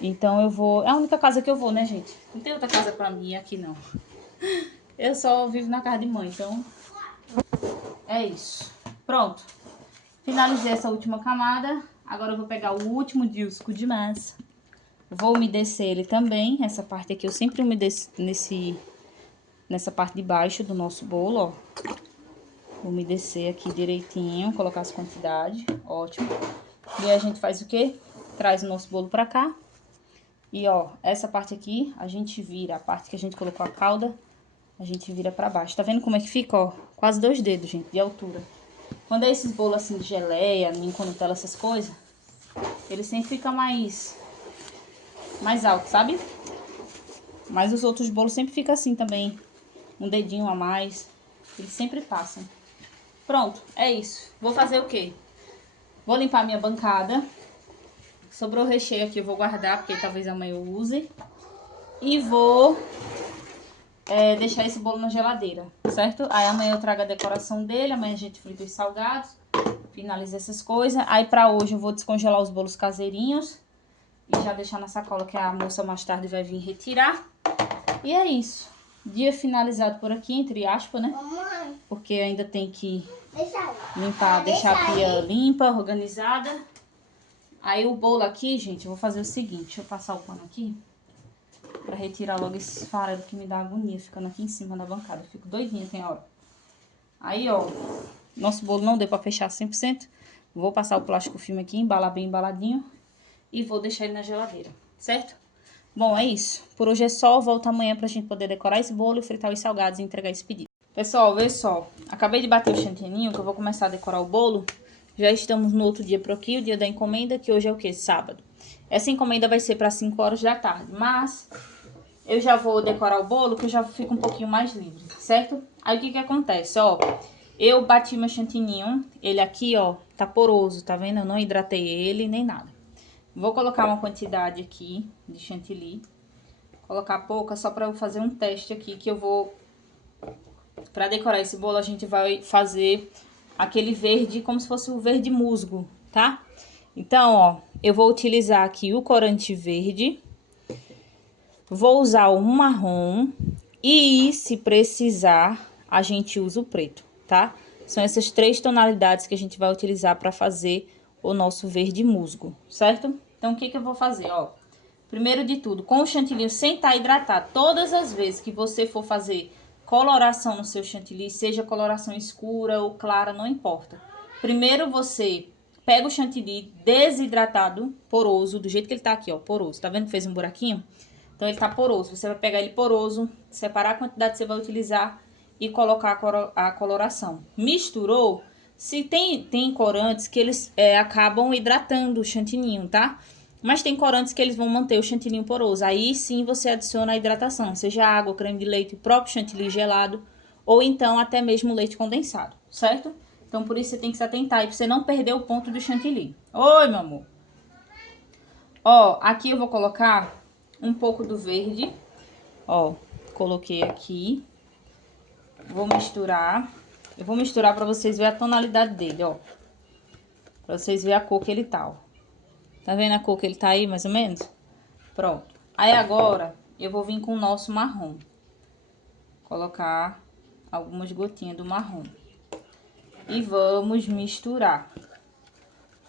Então eu vou... É a única casa que eu vou, né, gente? Não tem outra casa pra mim aqui, não. Eu só vivo na casa de mãe, então... É isso. Pronto. Finalizei essa última camada. Agora eu vou pegar o último disco de massa. Vou umedecer ele também. Essa parte aqui eu sempre umedeço nessa parte de baixo do nosso bolo, ó. Vou umedecer aqui direitinho, colocar as quantidades. Ótimo. E aí a gente faz o quê? Traz o nosso bolo pra cá. E, ó, essa parte aqui, a gente vira. A parte que a gente colocou a calda, a gente vira pra baixo. Tá vendo como é que fica, ó? Quase 2 dedos, gente, de altura. Quando é esses bolos assim de geleia, ninho com Nutella, essas coisas, ele sempre fica mais alto, sabe? Mas os outros bolos sempre ficam assim também. Um dedinho a mais. Eles sempre passam. Pronto, é isso. Vou fazer o quê? Vou limpar minha bancada. Sobrou o recheio aqui, eu vou guardar, porque talvez amanhã eu use. E vou deixar esse bolo na geladeira, certo? Aí amanhã eu trago a decoração dele, amanhã a gente frita os salgados, finaliza essas coisas. Aí pra hoje eu vou descongelar os bolos caseirinhos e já deixar na sacola que a moça mais tarde vai vir retirar. E é isso. Dia finalizado por aqui, entre aspas, né? Porque ainda tem que limpar, deixar a pia limpa, organizada. Aí o bolo aqui, gente, eu vou fazer o seguinte. Deixa eu passar o pano aqui pra retirar logo esse farelo que me dá agonia, ficando aqui em cima da bancada. Eu fico doidinha, tem hora. Aí, ó, nosso bolo não deu pra fechar 100%. Vou passar o plástico filme aqui, embalar bem embaladinho. E vou deixar ele na geladeira, certo? Bom, é isso. Por hoje é só. Volto amanhã pra gente poder decorar esse bolo, fritar os salgados e entregar esse pedido. Pessoal, vê só. Acabei de bater o chantininho, que eu vou começar a decorar o bolo. Já estamos no outro dia por aqui, o dia da encomenda, que hoje é o quê? Sábado. Essa encomenda vai ser para 5 horas da tarde, mas eu já vou decorar o bolo, que eu já fico um pouquinho mais livre, certo? Aí o que que acontece, ó, eu bati meu chantininho, ele aqui, ó, tá poroso, tá vendo? Eu não hidratei ele, nem nada. Vou colocar uma quantidade aqui de chantilly, colocar pouca, só para eu fazer um teste aqui, que eu vou... Para decorar esse bolo, a gente vai fazer aquele verde, como se fosse o verde musgo, tá? Então, ó, eu vou utilizar aqui o corante verde, vou usar o marrom e, se precisar, a gente usa o preto, tá? São essas 3 tonalidades que a gente vai utilizar para fazer o nosso verde musgo, certo? Então, o que eu vou fazer, ó? Primeiro de tudo, com o chantilly sem estar hidratado, todas as vezes que você for fazer coloração no seu chantilly, seja coloração escura ou clara, não importa. Primeiro você pega o chantilly desidratado, poroso, do jeito que ele tá aqui, ó, poroso. Tá vendo que fez um buraquinho? Então, ele tá poroso. Você vai pegar ele poroso, separar a quantidade que você vai utilizar e colocar a coloração. Misturou, se tem corantes que eles acabam hidratando o chantininho, tá? Mas tem corantes que eles vão manter o chantininho poroso. Aí sim você adiciona a hidratação, seja água, creme de leite, o próprio chantilly gelado, ou então até mesmo leite condensado, certo? Então por isso você tem que se atentar aí pra você não perder o ponto do chantilly. Oi, meu amor. Ó, aqui eu vou colocar um pouco do verde. Ó, coloquei aqui. Vou misturar. Eu vou misturar pra vocês verem a tonalidade dele, ó. Pra vocês verem a cor que ele tá, ó. Tá vendo a cor que ele tá aí, mais ou menos? Pronto. Aí agora, eu vou vir com o nosso marrom. Colocar algumas gotinhas do marrom. E vamos misturar.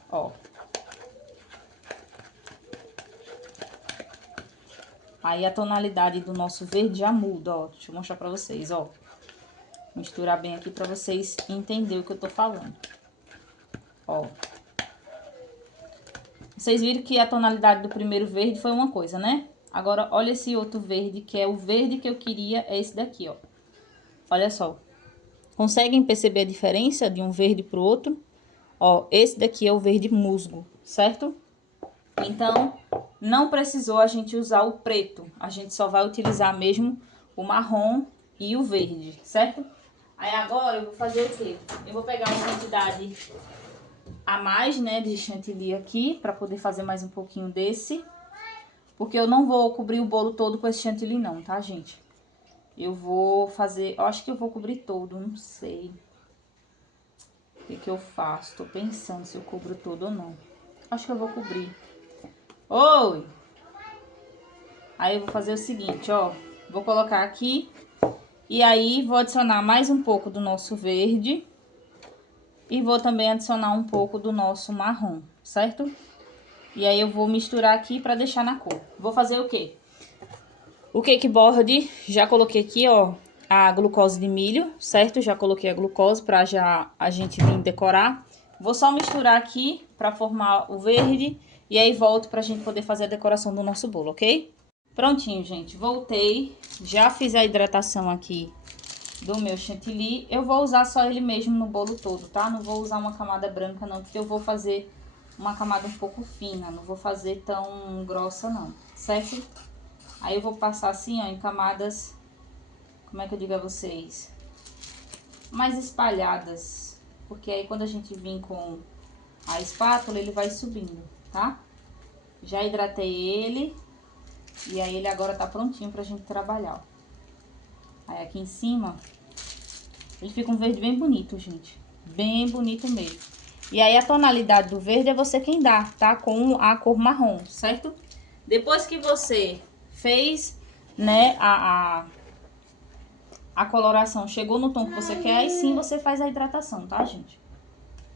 Ó. Aí a tonalidade do nosso verde já muda, ó. Deixa eu mostrar pra vocês, ó. Misturar bem aqui pra vocês entenderem o que eu tô falando. Ó. Vocês viram que a tonalidade do primeiro verde foi uma coisa, né? Agora, olha esse outro verde, que é o verde que eu queria, é esse daqui, ó. Olha só. Conseguem perceber a diferença de um verde pro outro? Ó, esse daqui é o verde musgo, certo? Então, não precisou a gente usar o preto. A gente só vai utilizar mesmo o marrom e o verde, certo? Aí agora eu vou fazer o quê? Eu vou pegar uma quantidade a mais, né, de chantilly aqui, pra poder fazer mais um pouquinho desse. Porque eu não vou cobrir o bolo todo com esse chantilly não, tá, gente? Eu vou fazer, eu acho que eu vou cobrir todo, não sei. O que eu faço? Tô pensando se eu cubro todo ou não. Acho que eu vou cobrir. Oi! Aí eu vou fazer o seguinte, ó. Vou colocar aqui. E aí vou adicionar mais um pouco do nosso verde. E vou também adicionar um pouco do nosso marrom, certo? E aí eu vou misturar aqui pra deixar na cor. Vou fazer o quê? O cake board, já coloquei aqui, ó, a glucose de milho, certo? Já coloquei a glucose pra já a gente vir decorar. Vou só misturar aqui pra formar o verde e aí volto pra gente poder fazer a decoração do nosso bolo, ok? Prontinho, gente, voltei. Já fiz a hidratação aqui do meu chantilly. Eu vou usar só ele mesmo no bolo todo, tá? Não vou usar uma camada branca não, porque eu vou fazer uma camada um pouco fina. Não vou fazer tão grossa não, certo? Aí eu vou passar assim, ó, em camadas, como é que eu digo a vocês? Mais espalhadas. Porque aí quando a gente vir com a espátula, ele vai subindo, tá? Já hidratei ele. E aí ele agora tá prontinho pra gente trabalhar, ó. Aí aqui em cima, ele fica um verde bem bonito, gente. Bem bonito mesmo. E aí a tonalidade do verde é você quem dá, tá? Com a cor marrom, certo? Depois que você fez, né, a coloração, chegou no tom que você quer, aí sim você faz a hidratação, tá, gente?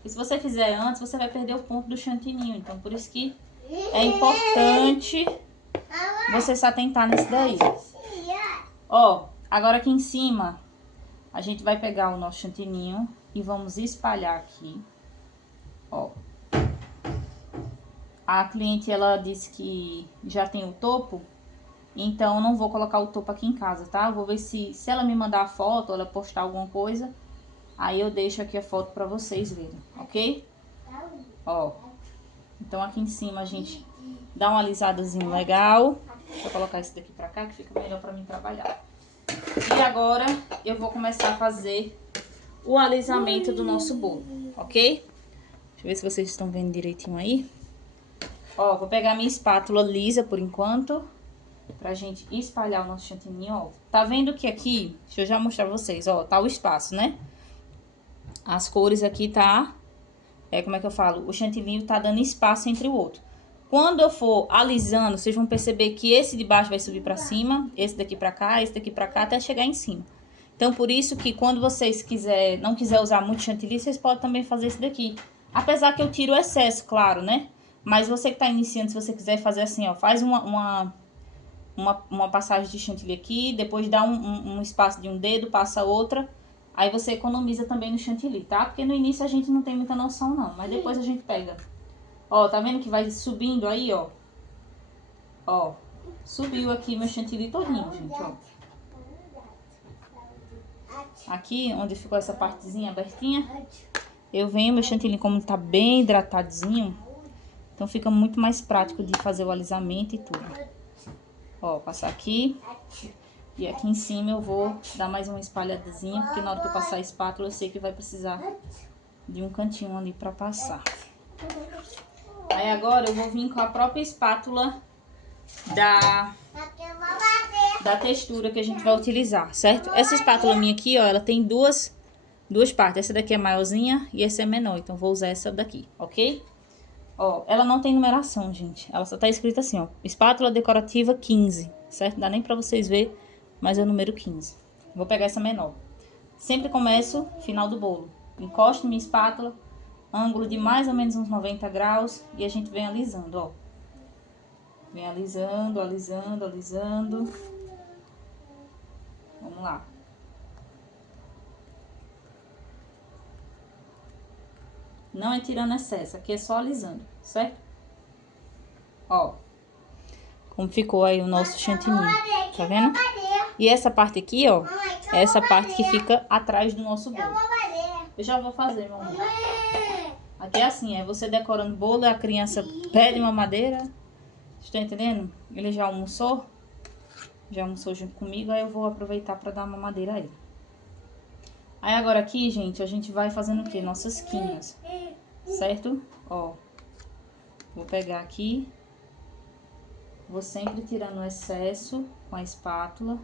E se você fizer antes, você vai perder o ponto do chantininho. Então, por isso que é importante você se atentar nesse daí. Ó, agora aqui em cima, a gente vai pegar o nosso chantininho e vamos espalhar aqui. Ó. A cliente, ela disse que já tem o topo. Então, não vou colocar o topo aqui em casa, tá? Vou ver se ela me mandar a foto, ou ela postar alguma coisa, aí eu deixo aqui a foto pra vocês verem, ok? Ó. Então, aqui em cima a gente dá um alisadazinho legal. Deixa eu colocar esse daqui pra cá, que fica melhor pra mim trabalhar. E agora, eu vou começar a fazer o alisamento do nosso bolo, ok? Deixa eu ver se vocês estão vendo direitinho aí. Ó, vou pegar minha espátula lisa por enquanto, pra gente espalhar o nosso chantininho, ó. Tá vendo que aqui, deixa eu já mostrar pra vocês, ó, tá o espaço, né? As cores aqui tá como é que eu falo? O chantilly tá dando espaço entre o outro. Quando eu for alisando, vocês vão perceber que esse de baixo vai subir pra cima, esse daqui pra cá, esse daqui pra cá, até chegar em cima. Então, por isso que quando vocês não quiser usar muito chantilly, vocês podem também fazer esse daqui. Apesar que eu tiro o excesso, claro, né? Mas você que tá iniciando, se você quiser fazer assim, ó, faz uma passagem de chantilly aqui, depois dá um espaço de um dedo, passa outra. Aí você economiza também no chantilly, tá? Porque no início a gente não tem muita noção, não. Mas depois a gente pega. Ó, tá vendo que vai subindo aí, ó? Ó, subiu aqui meu chantilly todinho, gente, ó. Aqui, onde ficou essa partezinha abertinha, eu venho, meu chantilly como tá bem hidratadinho, então fica muito mais prático de fazer o alisamento e tudo. Ó, passar aqui. E aqui em cima eu vou dar mais uma espalhadazinha, porque na hora que eu passar a espátula eu sei que vai precisar de um cantinho ali pra passar. Aí agora eu vou vir com a própria espátula da textura que a gente vai utilizar, certo? Essa espátula minha aqui, ó, ela tem duas partes. Essa daqui é maiorzinha e essa é menor, então vou usar essa daqui, ok? Ó, ela não tem numeração, gente. Ela só tá escrita assim, ó, espátula decorativa 15, certo? Não dá nem pra vocês verem, mas é o número 15. Vou pegar essa menor. Sempre começo final do bolo. Encosto minha espátula, ângulo de mais ou menos uns 90 graus e a gente vem alisando, ó. Vem alisando, alisando, alisando. Vamos lá. Não é tirando excesso, aqui é só alisando, certo? Ó, como ficou aí o nosso chantilly, tá vendo? E essa parte aqui, ó, é essa parte que fica atrás do nosso bolo. Eu já vou fazer, meu amor. Aqui é assim, é você decorando o bolo, a criança pede mamadeira. Estão entendendo? Ele já almoçou junto comigo, aí eu vou aproveitar pra dar mamadeira a ele. Aí agora aqui, gente, a gente vai fazendo o quê? Nossas quinhas, certo? Ó, vou pegar aqui, vou sempre tirando o excesso com a espátula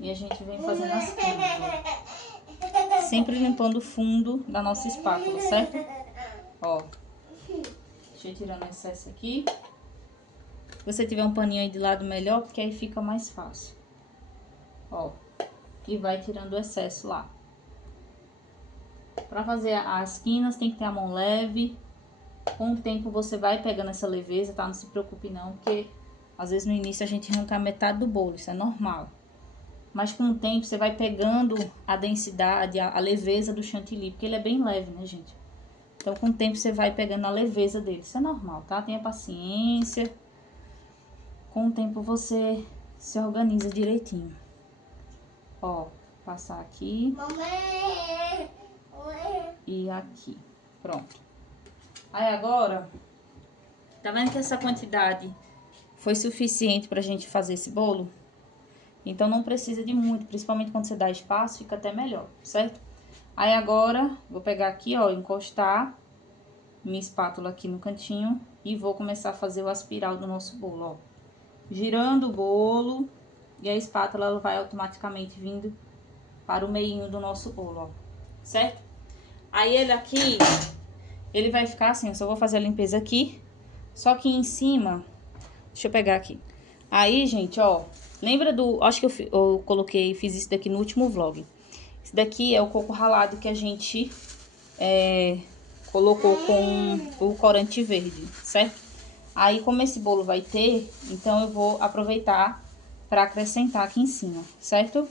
e a gente vem fazendo as quinhas, ó. Sempre limpando o fundo da nossa espátula, certo? Ó, deixa eu tirar o excesso aqui. Se você tiver um paninho aí de lado, melhor, porque aí fica mais fácil. Ó, e vai tirando o excesso lá. Pra fazer as quinas tem que ter a mão leve. Com o tempo você vai pegando essa leveza, tá? Não se preocupe não, porque às vezes no início a gente arranca metade do bolo, isso é normal. Mas com o tempo você vai pegando a densidade, a leveza do chantilly, porque ele é bem leve, né, gente? Então com o tempo você vai pegando a leveza dele, isso é normal, tá? Tenha paciência. Com o tempo você se organiza direitinho. Ó, passar aqui. E aqui. Pronto. Aí agora, tá vendo que essa quantidade foi suficiente pra gente fazer esse bolo? Então não precisa de muito, principalmente quando você dá espaço, fica até melhor, certo? Aí agora, vou pegar aqui, ó, encostar minha espátula aqui no cantinho e vou começar a fazer o aspiral do nosso bolo, ó. Girando o bolo e a espátula ela vai automaticamente vindo para o meinho do nosso bolo, ó, certo? Aí ele aqui, ele vai ficar assim, eu só vou fazer a limpeza aqui, só que em cima, deixa eu pegar aqui. Aí, gente, ó, lembra do, acho que eu coloquei, fiz isso daqui no último vlog. Esse daqui é o coco ralado que a gente colocou com o corante verde, certo? Aí, como esse bolo vai ter, então eu vou aproveitar para acrescentar aqui em cima, certo?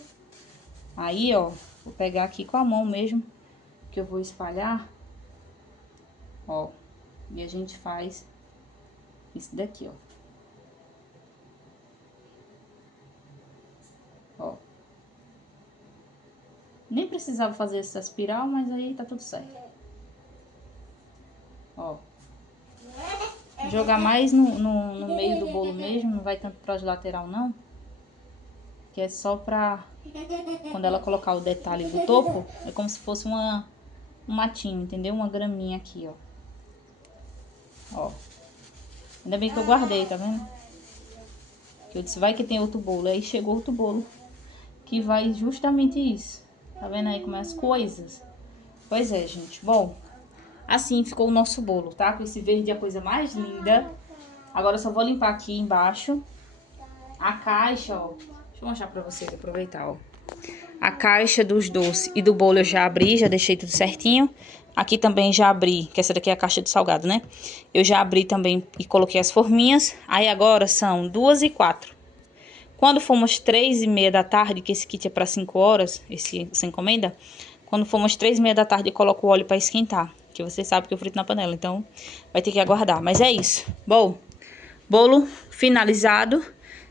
Aí, ó, vou pegar aqui com a mão mesmo, que eu vou espalhar, ó, e a gente faz isso daqui, ó. Ó. Nem precisava fazer essa espiral, mas aí tá tudo certo. Ó. Jogar mais no meio do bolo mesmo, não vai tanto pra lateral não. Que é só pra... Quando ela colocar o detalhe do topo, é como se fosse um matinho, entendeu? Uma graminha aqui, ó. Ó. Ainda bem que eu guardei, tá vendo? Que eu disse, vai que tem outro bolo. Aí chegou outro bolo que vai justamente isso. Tá vendo aí como é as coisas? Pois é, gente. Bom, Assim ficou o nosso bolo, tá? Com esse verde é a coisa mais linda. Agora eu só vou limpar aqui embaixo. A caixa, ó. Deixa eu mostrar pra vocês, aproveitar, ó. A caixa dos doces e do bolo eu já abri, já deixei tudo certinho. Aqui também já abri, que essa daqui é a caixa de salgado, né? Eu já abri também e coloquei as forminhas. Aí agora são 2h04. Quando fomos 3h30 da tarde, que esse kit é para 5 horas, essa encomenda. Quando fomos 3h30 da tarde, eu coloco o óleo para esquentar. Que vocês sabem que eu frito na panela, então vai ter que aguardar. Mas é isso. Bom, bolo finalizado.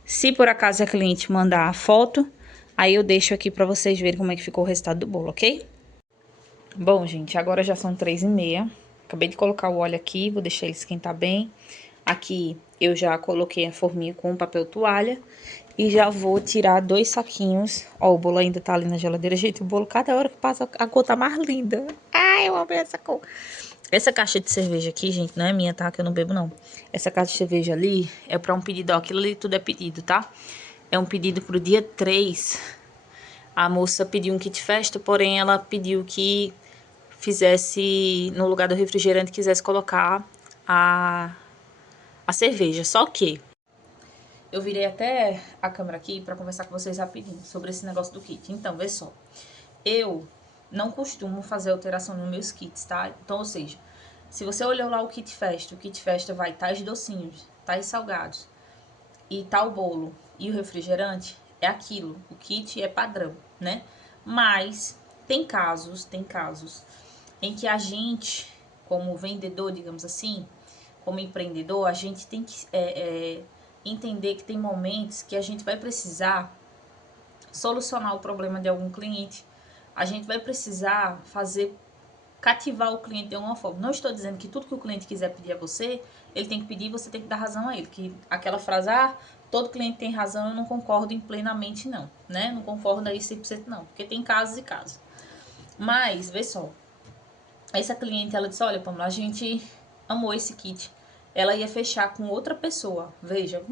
Se por acaso a cliente mandar a foto, aí eu deixo aqui pra vocês verem como é que ficou o resultado do bolo, ok? Bom, gente, agora já são 3h30. Acabei de colocar o óleo aqui, vou deixar ele esquentar bem. Aqui eu já coloquei a forminha com papel toalha. E já vou tirar 2 saquinhos. Ó, o bolo ainda tá ali na geladeira. Gente, o bolo, cada hora que passa, a cor tá mais linda. Ai, eu amei essa cor. Essa caixa de cerveja aqui, gente, não é minha, tá? Que eu não bebo, não. Essa caixa de cerveja ali é pra um pedido, ó. Aquilo ali tudo é pedido, tá? É um pedido pro dia 3. A moça pediu um kit festa, porém ela pediu que fizesse, no lugar do refrigerante, quisesse colocar a cerveja. Só que eu virei até a câmera aqui pra conversar com vocês rapidinho sobre esse negócio do kit. Então, vê só. Eu não costumo fazer alteração nos meus kits, tá? Então, ou seja, se você olhou lá o kit festa vai tais docinhos, tais salgados e tal bolo e o refrigerante, é aquilo. O kit é padrão, né? Mas tem casos em que a gente, como vendedor, digamos assim, como empreendedor, a gente tem que entender que tem momentos que a gente vai precisar solucionar o problema de algum cliente. A gente vai precisar cativar o cliente de alguma forma. Não estou dizendo que tudo que o cliente quiser pedir a você, ele tem que pedir e você tem que dar razão a ele. Que aquela frase, todo cliente tem razão, eu não concordo em plenamente não, né? Não concordo aí 100% não, porque tem casos e casos. Mas, vê só, essa cliente, ela disse, olha, Pamela, a gente amou esse kit. Ela ia fechar com outra pessoa, veja.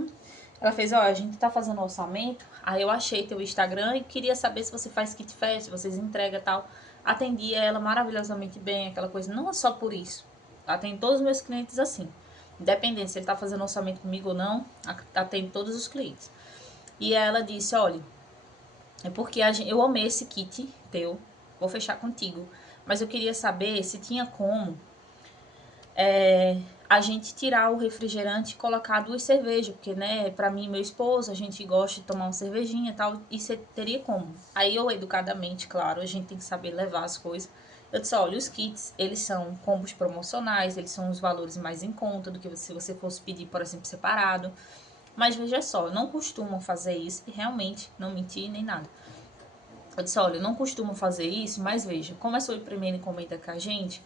Ela fez, ó, a gente tá fazendo orçamento, aí eu achei teu Instagram e queria saber se você faz kit fest, se vocês entregam e tal. Atendia ela maravilhosamente bem, aquela coisa, não é só por isso. Atendo todos os meus clientes assim. Independente se ele tá fazendo orçamento comigo ou não, atendo todos os clientes. E ela disse, olha, é porque eu amei esse kit teu, vou fechar contigo. Mas eu queria saber se tinha como a gente tirar o refrigerante e colocar 2 cervejas, porque, né, pra mim e meu esposo, a gente gosta de tomar uma cervejinha e tal, e você teria como. Aí eu, educadamente, claro, a gente tem que saber levar as coisas. Eu disse, olha, os kits, eles são combos promocionais, eles são os valores mais em conta do que se você fosse pedir, por exemplo, separado. Mas veja só, eu não costumo fazer isso, e realmente, não menti nem nada. Eu disse, olha, eu não costumo fazer isso, mas veja, como é sua primeira encomenda com a gente,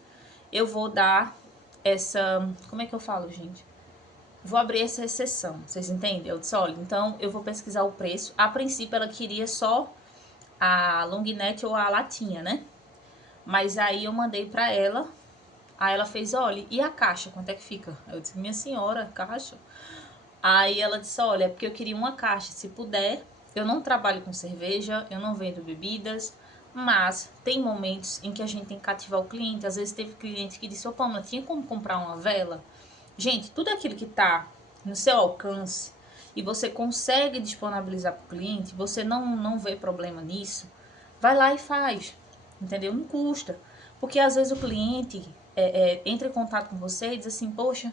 eu vou dar essa... Como é que eu falo, gente? Vou abrir essa exceção, vocês entendem? Eu disse, olha, então eu vou pesquisar o preço. A princípio ela queria só a long neck ou a latinha, né? Mas aí eu mandei pra ela, aí ela fez, olha, e a caixa, quanto é que fica? Eu disse, minha senhora, caixa? Aí ela disse, olha, é porque eu queria uma caixa, se puder. Eu não trabalho com cerveja, eu não vendo bebidas, mas tem momentos em que a gente tem que cativar o cliente. Às vezes teve cliente que disse, ô Pamela, tinha como comprar uma vela? Gente, tudo aquilo que tá no seu alcance e você consegue disponibilizar para o cliente, você não vê problema nisso, vai lá e faz, entendeu? Não custa. Porque às vezes o cliente entra em contato com você e diz assim, poxa,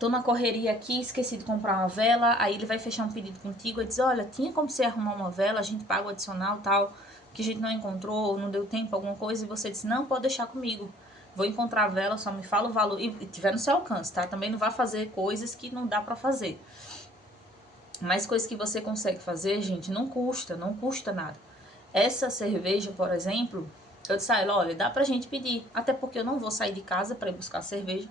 tô na correria aqui, esqueci de comprar uma vela, aí ele vai fechar um pedido contigo e diz, olha, tinha como você arrumar uma vela, a gente paga o adicional tal, que a gente não encontrou, não deu tempo, alguma coisa, e você disse, não, pode deixar comigo, vou encontrar a vela, só me fala o valor, e tiver no seu alcance, tá? Também não vai fazer coisas que não dá pra fazer. Mas coisas que você consegue fazer, gente, não custa nada. Essa cerveja, por exemplo, eu disse a ela, olha, dá pra gente pedir, até porque eu não vou sair de casa pra ir buscar cerveja.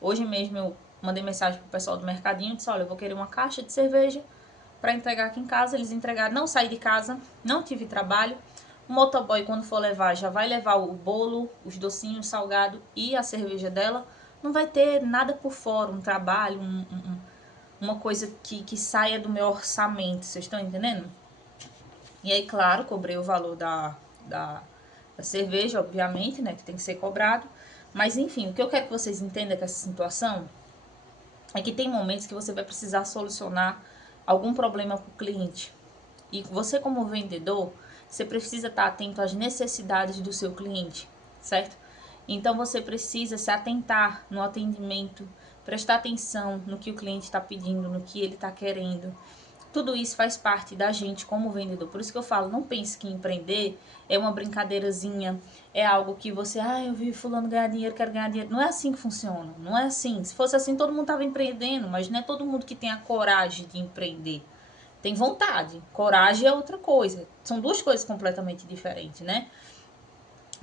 Hoje mesmo eu mandei mensagem pro pessoal do mercadinho, disse, olha, eu vou querer uma caixa de cerveja pra entregar aqui em casa. Eles entregaram, não saí de casa, não tive trabalho. O motoboy, quando for levar, já vai levar o bolo, os docinhos, o salgado e a cerveja dela. Não vai ter nada por fora, um trabalho, uma coisa que saia do meu orçamento, vocês estão entendendo? E aí, claro, cobrei o valor da cerveja, obviamente, né, que tem que ser cobrado. Mas enfim, o que eu quero que vocês entendam com essa situação é que tem momentos que você vai precisar solucionar algum problema para o cliente. E você, como vendedor, você precisa estar atento às necessidades do seu cliente, certo? Então você precisa se atentar no atendimento, prestar atenção no que o cliente está pedindo, no que ele está querendo. Tudo isso faz parte da gente como vendedor. Por isso que eu falo, não pense que empreender é uma brincadeirazinha, é algo que você, eu vi fulano ganhar dinheiro, quero ganhar dinheiro. Não é assim que funciona, não é assim. Se fosse assim, todo mundo estava empreendendo, mas não é todo mundo que tem a coragem de empreender. Tem vontade, coragem é outra coisa. São duas coisas completamente diferentes, né?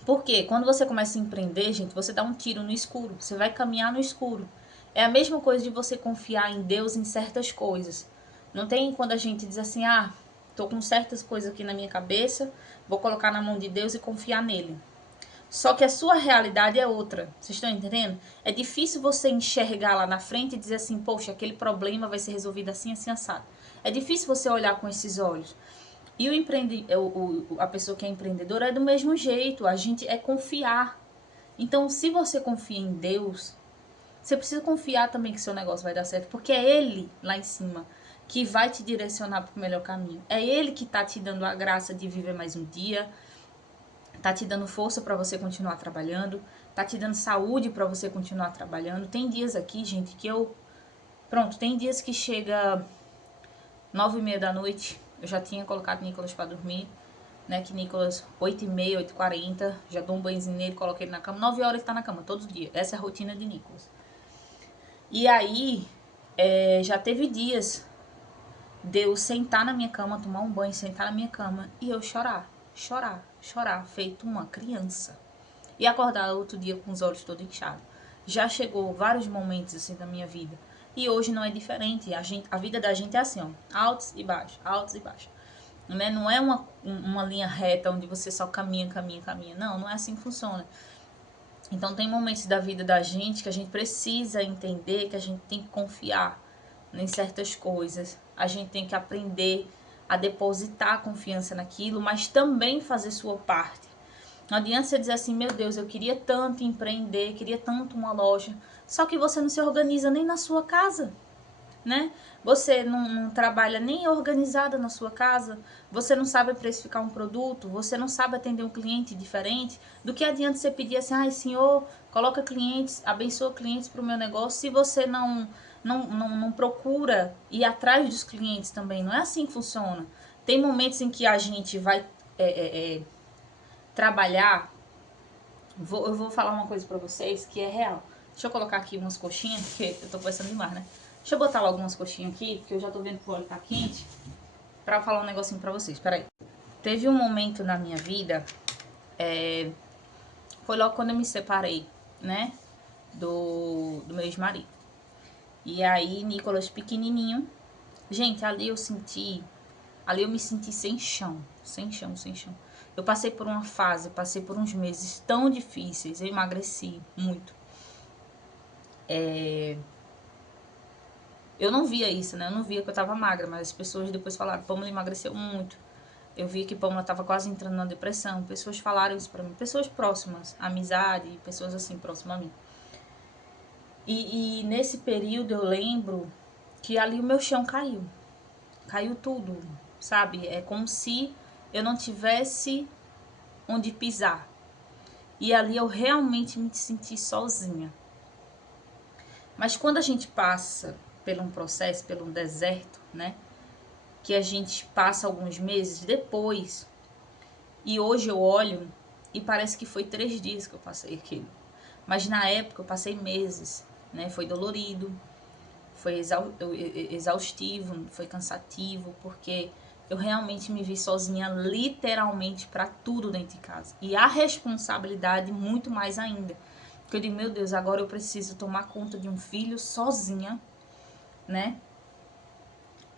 Porque quando você começa a empreender, gente, você dá um tiro no escuro, você vai caminhar no escuro. É a mesma coisa de você confiar em Deus em certas coisas. Não tem quando a gente diz assim, tô com certas coisas aqui na minha cabeça, vou colocar na mão de Deus e confiar nele. Só que a sua realidade é outra. Vocês estão entendendo? É difícil você enxergar lá na frente e dizer assim, poxa, aquele problema vai ser resolvido assim, assim, assado. É difícil você olhar com esses olhos. E a pessoa que é empreendedora é do mesmo jeito. A gente é confiar. Então, se você confia em Deus, você precisa confiar também que seu negócio vai dar certo, porque é Ele lá em cima que vai te direcionar para o melhor caminho. É Ele que está te dando a graça de viver mais um dia, tá te dando força para você continuar trabalhando, tá te dando saúde para você continuar trabalhando. Tem dias aqui, gente, que tem dias que chega 9h30 da noite, eu já tinha colocado Nicolas para dormir, né, que Nicolas 8h30, 8h40, já dou um banhozinho nele, coloquei ele na cama, 9 horas ele tá na cama, todos os dias. Essa é a rotina de Nicolas. E aí, já teve dias de eu sentar na minha cama, tomar um banho, sentar na minha cama e eu chorar, feito uma criança. E acordar outro dia com os olhos todos inchados. Já chegou vários momentos assim da minha vida. E hoje não é diferente. A vida da gente é assim, ó, altos e baixos, altos e baixos. Né? Não é uma linha reta onde você só caminha. Não, não é assim que funciona. Então tem momentos da vida da gente que a gente precisa entender que a gente tem que confiar em certas coisas. A gente tem que aprender a depositar confiança naquilo, mas também fazer sua parte. Não adianta você dizer assim, meu Deus, eu queria tanto empreender, queria tanto uma loja, só que você não se organiza nem na sua casa, né? Você não trabalha nem organizada na sua casa, você não sabe precificar um produto, você não sabe atender um cliente diferente. Do que adianta você pedir assim, senhor, coloca clientes, abençoa clientes para o meu negócio, se você não procura ir atrás dos clientes também. Não é assim que funciona. Tem momentos em que a gente vai trabalhar. Eu vou falar uma coisa pra vocês que é real. Deixa eu colocar aqui umas coxinhas, porque eu tô conversando demais, né? Deixa eu botar logo umas coxinhas aqui, porque eu já tô vendo que o óleo tá quente, pra falar um negocinho pra vocês. Peraí. Teve um momento na minha vida, foi logo quando eu me separei, né? Do meu ex-marido. E aí, Nicolas pequenininho. Gente, ali eu me senti sem chão. Eu passei por uma fase, passei por uns meses tão difíceis, eu emagreci muito. Eu não via isso, né? Eu não via que eu tava magra, mas as pessoas depois falaram, Pâmela emagreceu muito. Eu vi que Pâmela tava quase entrando na depressão. Pessoas falaram isso pra mim, pessoas próximas, amizade, pessoas assim, próximas a mim. E nesse período eu lembro que ali o meu chão caiu. Caiu tudo, sabe? É como se eu não tivesse onde pisar. E ali eu realmente me senti sozinha. Mas quando a gente passa por um processo, por um deserto, né? Que a gente passa alguns meses depois. E hoje eu olho e parece que foi 3 dias que eu passei aquilo. Mas na época eu passei meses, né? Foi dolorido, foi exaustivo, foi cansativo, porque eu realmente me vi sozinha, literalmente, para tudo dentro de casa. E a responsabilidade muito mais ainda. Porque eu digo, meu Deus, agora eu preciso tomar conta de um filho sozinha, né?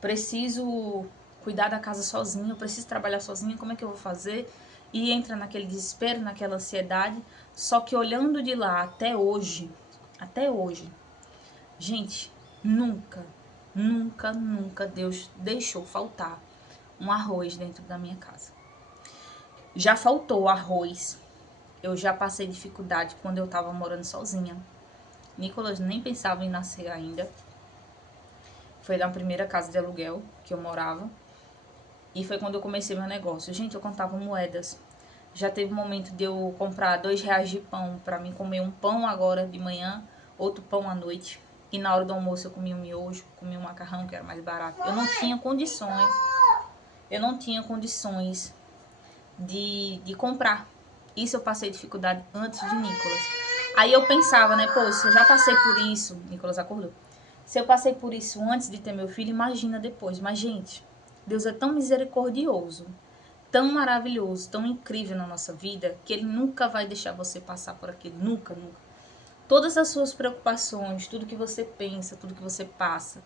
Preciso cuidar da casa sozinha, eu preciso trabalhar sozinha, como é que eu vou fazer? E entra naquele desespero, naquela ansiedade. Só que olhando de lá até hoje, gente, nunca Deus deixou faltar um arroz dentro da minha casa. Já faltou arroz eu já passei dificuldade quando eu tava morando sozinha. Nicolas nem pensava em nascer ainda. Foi na primeira casa de aluguel que eu morava. E foi quando eu comecei meu negócio. Gente, eu contava moedas. Já teve um momento de eu comprar R$ 2 de pão pra mim comer um pão agora de manhã, outro pão à noite. E na hora do almoço eu comia um miojo, comia um macarrão que era mais barato. Eu não tinha condições de comprar. Isso eu passei dificuldade antes de Nicolas. Aí eu pensava, né, pô, se eu já passei por isso, Nicolas acordou. Se eu passei por isso antes de ter meu filho, imagina depois. Mas, gente, Deus é tão misericordioso, tão maravilhoso, tão incrível na nossa vida, que Ele nunca vai deixar você passar por aquilo. Nunca, nunca. Todas as suas preocupações, tudo que você pensa, tudo que você passa,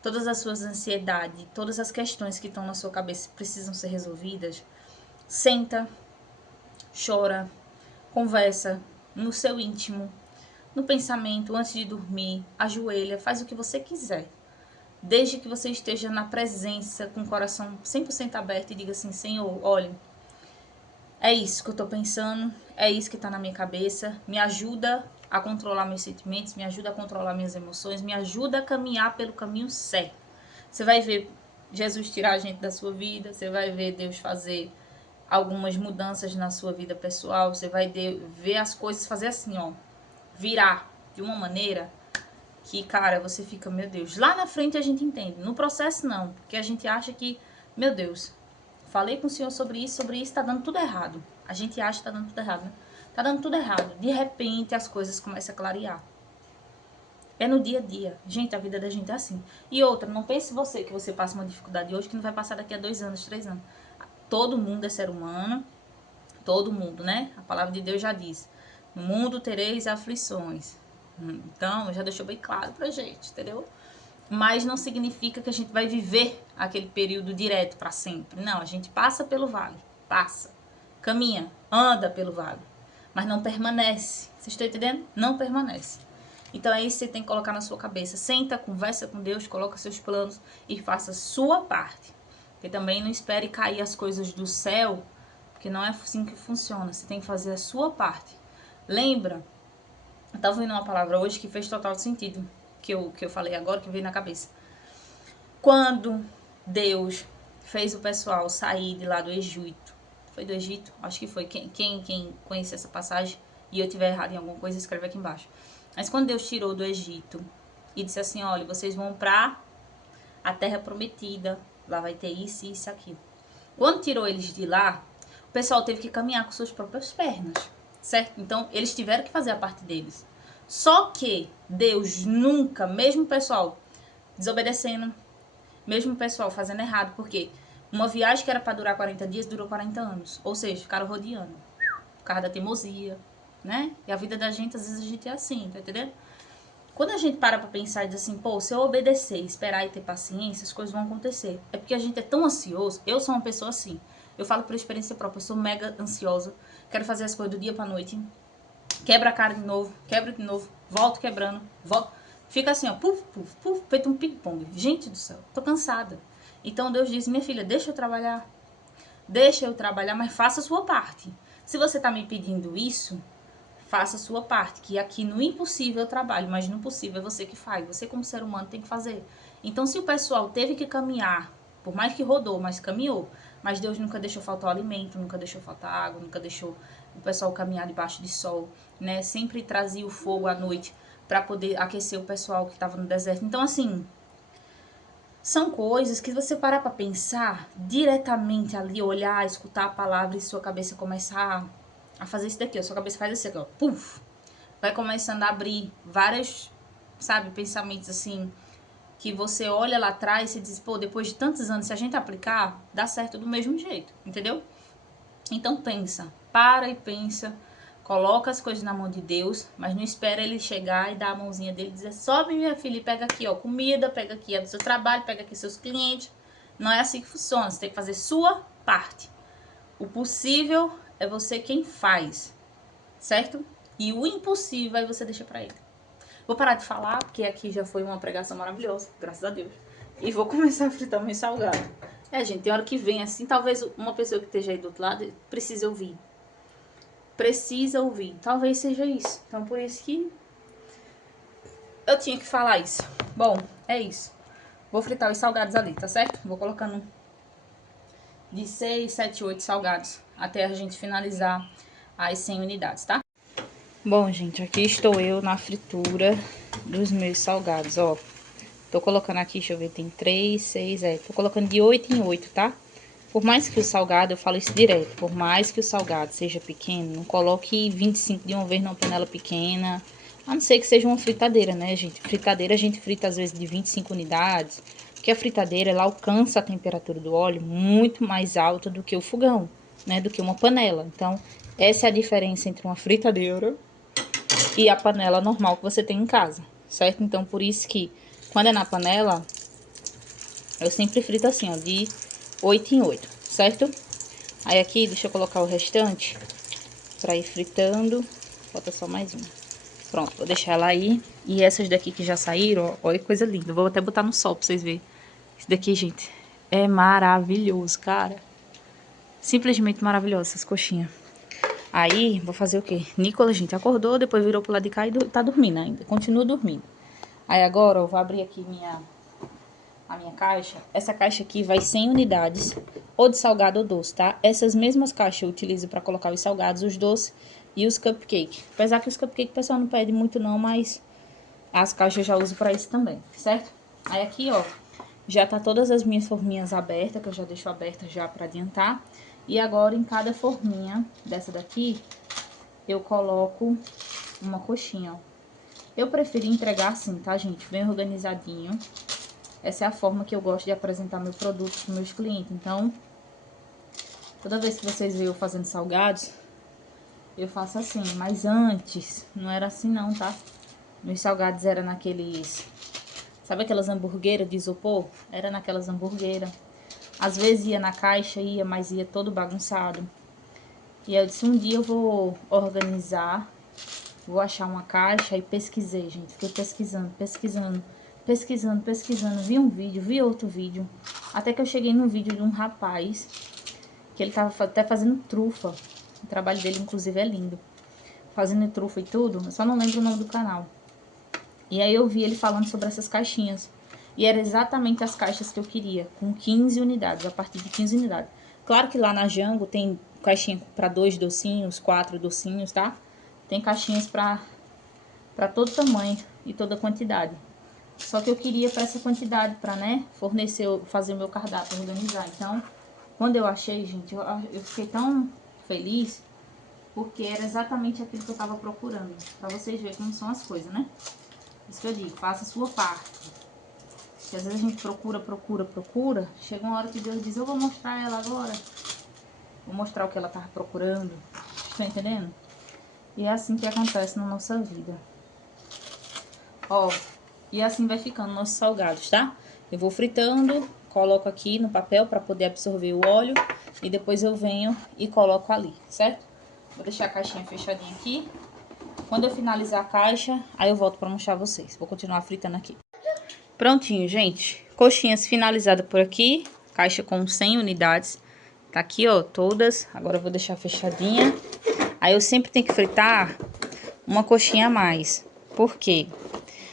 todas as suas ansiedades, todas as questões que estão na sua cabeça precisam ser resolvidas, senta, chora, conversa no seu íntimo, no pensamento, antes de dormir, ajoelha, faz o que você quiser. Desde que você esteja na presença, com o coração 100% aberto e diga assim, Senhor, olha, é isso que eu tô pensando, é isso que tá na minha cabeça, me ajuda a controlar meus sentimentos, me ajuda a controlar minhas emoções, me ajuda a caminhar pelo caminho certo. Você vai ver Jesus tirar a gente da sua vida, você vai ver Deus fazer algumas mudanças na sua vida pessoal, você vai ver as coisas fazer assim, ó, virar de uma maneira que, cara, você fica, meu Deus, lá na frente a gente entende, no processo não, porque a gente acha que, meu Deus, falei com o Senhor sobre isso, tá dando tudo errado. A gente acha que tá dando tudo errado, né? Tá dando tudo errado. De repente as coisas começam a clarear. É no dia a dia. Gente, a vida da gente é assim. E outra, não pense você que você passa uma dificuldade hoje que não vai passar daqui a 2 anos, 3 anos. Todo mundo é ser humano. Todo mundo, né? A palavra de Deus já diz. No mundo tereis aflições. Então, já deixou bem claro pra gente, entendeu? Mas não significa que a gente vai viver aquele período direto para sempre. Não, a gente passa pelo vale. Passa. Caminha, anda pelo vale. Mas não permanece. Vocês estão entendendo? Não permanece. Então é isso que você tem que colocar na sua cabeça. Senta, conversa com Deus, coloca seus planos e faça a sua parte. Porque também não espere cair as coisas do céu, porque não é assim que funciona. Você tem que fazer a sua parte. Lembra? Eu estava ouvindo uma palavra hoje que fez total sentido. Que eu falei agora, que veio na cabeça. Quando Deus fez o pessoal sair de lá do Egito. Foi do Egito? Acho que foi. Quem conhece essa passagem e eu tiver errado em alguma coisa, escreve aqui embaixo. Mas quando Deus tirou do Egito e disse assim, olha, vocês vão pra a terra prometida, lá vai ter isso, isso e aquilo. Quando tirou eles de lá, o pessoal teve que caminhar com suas próprias pernas, certo? Então, eles tiveram que fazer a parte deles. Só que Deus nunca, mesmo o pessoal desobedecendo, mesmo o pessoal fazendo errado, porque uma viagem que era para durar 40 dias, durou 40 anos. Ou seja, ficaram rodeando. Por causa da teimosia, né? E a vida da gente, às vezes, a gente é assim, tá entendendo? Quando a gente para pra pensar e diz assim, pô, se eu obedecer, esperar e ter paciência, as coisas vão acontecer. É porque a gente é tão ansioso. Eu sou uma pessoa assim. Eu falo por experiência própria, eu sou mega ansiosa. Quero fazer as coisas do dia pra noite. Quebra a cara de novo, quebra de novo, volto quebrando, volto. Fica assim, ó, puf, puf, puf, feito um ping-pong. Gente do céu, tô cansada. Então Deus diz, minha filha, deixa eu trabalhar, mas faça a sua parte. Se você tá me pedindo isso, faça a sua parte, que aqui no impossível eu trabalho, mas no possível é você que faz. Você como ser humano tem que fazer. Então se o pessoal teve que caminhar, por mais que rodou, mas caminhou, mas Deus nunca deixou faltar o alimento, nunca deixou faltar água, nunca deixou o pessoal caminhar debaixo de sol, né? Sempre trazia o fogo à noite para poder aquecer o pessoal que estava no deserto. Então, assim, são coisas que você parar para pensar diretamente ali, olhar, escutar a palavra e sua cabeça começar a fazer isso daqui, ó. Sua cabeça faz assim, ó, puf, vai começando a abrir vários, sabe, pensamentos assim, que você olha lá atrás e diz, pô, depois de tantos anos, se a gente aplicar, dá certo do mesmo jeito, entendeu? Então pensa, para e pensa, coloca as coisas na mão de Deus, mas não espera ele chegar e dar a mãozinha dele e dizer, sobe minha filha e pega aqui, ó, comida, pega aqui do seu trabalho, pega aqui seus clientes. Não é assim que funciona, você tem que fazer sua parte. O possível é você quem faz, certo? E o impossível aí você deixa pra ele. Vou parar de falar, porque aqui já foi uma pregação maravilhosa, graças a Deus. E vou começar a fritar meu salgado. É, gente, tem hora que vem assim, talvez uma pessoa que esteja aí do outro lado precise ouvir. precisa ouvir. Talvez seja isso. Então, por isso que eu tinha que falar isso. Bom, é isso. Vou fritar os salgados ali, tá certo? Vou colocando de 6, 7, 8 salgados até a gente finalizar as 100 unidades, tá? Bom, gente, aqui estou eu na fritura dos meus salgados, ó. Tô colocando aqui, deixa eu ver, tem 3, 6, tô colocando de 8 em 8, tá? Por mais que o salgado, eu falo isso direto, por mais que o salgado seja pequeno, não coloque 25 de uma vez numa panela pequena, a não ser que seja uma fritadeira, né, gente? Fritadeira a gente frita às vezes de 25 unidades, porque a fritadeira, ela alcança a temperatura do óleo muito mais alta do que o fogão, né, do que uma panela. Então, essa é a diferença entre uma fritadeira e a panela normal que você tem em casa, certo? Então, por isso que, quando é na panela, eu sempre frito assim, ó, de 8 em 8, certo? Aí aqui, deixa eu colocar o restante pra ir fritando. Falta só mais uma. Pronto, vou deixar ela aí. E essas daqui que já saíram, ó, olha que coisa linda. Vou até botar no sol pra vocês verem. Esse daqui, gente, é maravilhoso, cara. Simplesmente maravilhoso essas coxinhas. Aí, vou fazer o quê? Nicolas, gente, acordou, depois virou pro lado de cá e tá dormindo ainda. Continua dormindo. Aí agora, eu vou abrir aqui a minha caixa. Essa caixa aqui vai 100 unidades, ou de salgado ou doce, tá? Essas mesmas caixas eu utilizo pra colocar os salgados, os doces e os cupcakes. Apesar que os cupcakes o pessoal não pede muito não, mas as caixas eu já uso pra isso também, certo? Aí aqui, ó, já tá todas as minhas forminhas abertas, que eu já deixo aberta já pra adiantar. E agora, em cada forminha dessa daqui, eu coloco uma coxinha, ó. Eu preferi entregar assim, tá, gente? Bem organizadinho. Essa é a forma que eu gosto de apresentar meu produto para meus clientes. Então, toda vez que vocês veem eu fazendo salgados, eu faço assim. Mas antes, não era assim não, tá? Meus salgados eram naqueles... Sabe aquelas hamburgueiras de isopor? Era naquelas hamburgueiras. Às vezes ia na caixa, mas ia todo bagunçado. E eu disse, um dia eu vou organizar, vou achar uma caixa e pesquisei, gente. Fiquei pesquisando, vi um vídeo, vi outro vídeo, até que eu cheguei no vídeo de um rapaz, que ele tava até fazendo trufa, o trabalho dele inclusive é lindo, fazendo trufa e tudo, eu só não lembro o nome do canal. E aí eu vi ele falando sobre essas caixinhas, e era exatamente as caixas que eu queria, com 15 unidades, a partir de 15 unidades. Claro que lá na Jango tem caixinha para 2 docinhos, 4 docinhos, tá? Tem caixinhas para todo tamanho e toda quantidade. Só que eu queria para essa quantidade, para, né, fornecer, fazer o meu cardápio, organizar. Então, quando eu achei, gente, eu fiquei tão feliz, porque era exatamente aquilo que eu tava procurando. Pra vocês verem como são as coisas, né? Isso que eu digo, faça a sua parte. Porque às vezes a gente procura. Chega uma hora que Deus diz, eu vou mostrar ela agora. Vou mostrar o que ela tava procurando. Tá entendendo? E é assim que acontece na nossa vida. Ó... E assim vai ficando nossos salgados, tá? Eu vou fritando, coloco aqui no papel para poder absorver o óleo. E depois eu venho e coloco ali, certo? Vou deixar a caixinha fechadinha aqui. Quando eu finalizar a caixa, aí eu volto para mostrar a vocês. Vou continuar fritando aqui. Prontinho, gente. Coxinhas finalizadas por aqui. Caixa com 100 unidades. Tá aqui, ó, todas. Agora eu vou deixar fechadinha. Aí eu sempre tenho que fritar uma coxinha a mais. Por quê?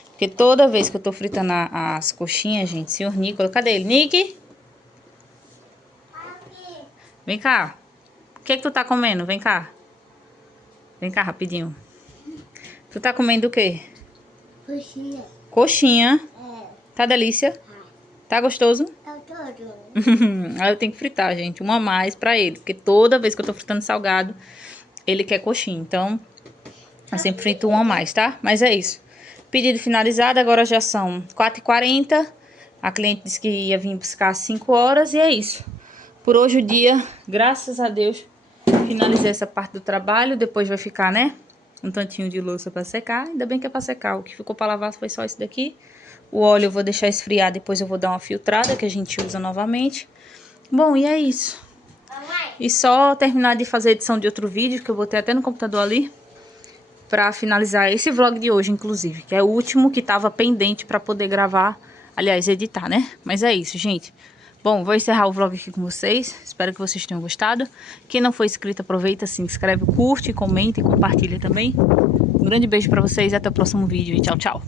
Porque toda vez que eu tô fritando as coxinhas, gente, senhor Nicolas, cadê ele? Nick? Vem cá. O que tu tá comendo? Vem cá. Vem cá, rapidinho. Tu tá comendo o quê? Coxinha. Coxinha. É. Tá delícia? Tá gostoso? Tá todo. Aí eu tenho que fritar, gente, uma a mais pra ele. Porque toda vez que eu tô fritando salgado, ele quer coxinha. Então, eu sempre frito uma a mais, tá? Mas é isso. Pedido finalizado, agora já são 4h40. A cliente disse que ia vir buscar às 5 horas e é isso. Por hoje o dia, graças a Deus, finalizei essa parte do trabalho. Depois vai ficar, né, um tantinho de louça pra secar. Ainda bem que é pra secar. O que ficou pra lavar foi só isso daqui. O óleo eu vou deixar esfriar, depois eu vou dar uma filtrada que a gente usa novamente. Bom, e é isso. E só terminar de fazer a edição de outro vídeo, que eu botei até no computador ali, pra finalizar esse vlog de hoje, inclusive, que é o último que tava pendente pra poder gravar, aliás, editar, né? Mas é isso, gente. Bom, vou encerrar o vlog aqui com vocês. Espero que vocês tenham gostado. Quem não for inscrito, aproveita, se inscreve, curte, comenta e compartilha também. Um grande beijo pra vocês e até o próximo vídeo. E tchau, tchau.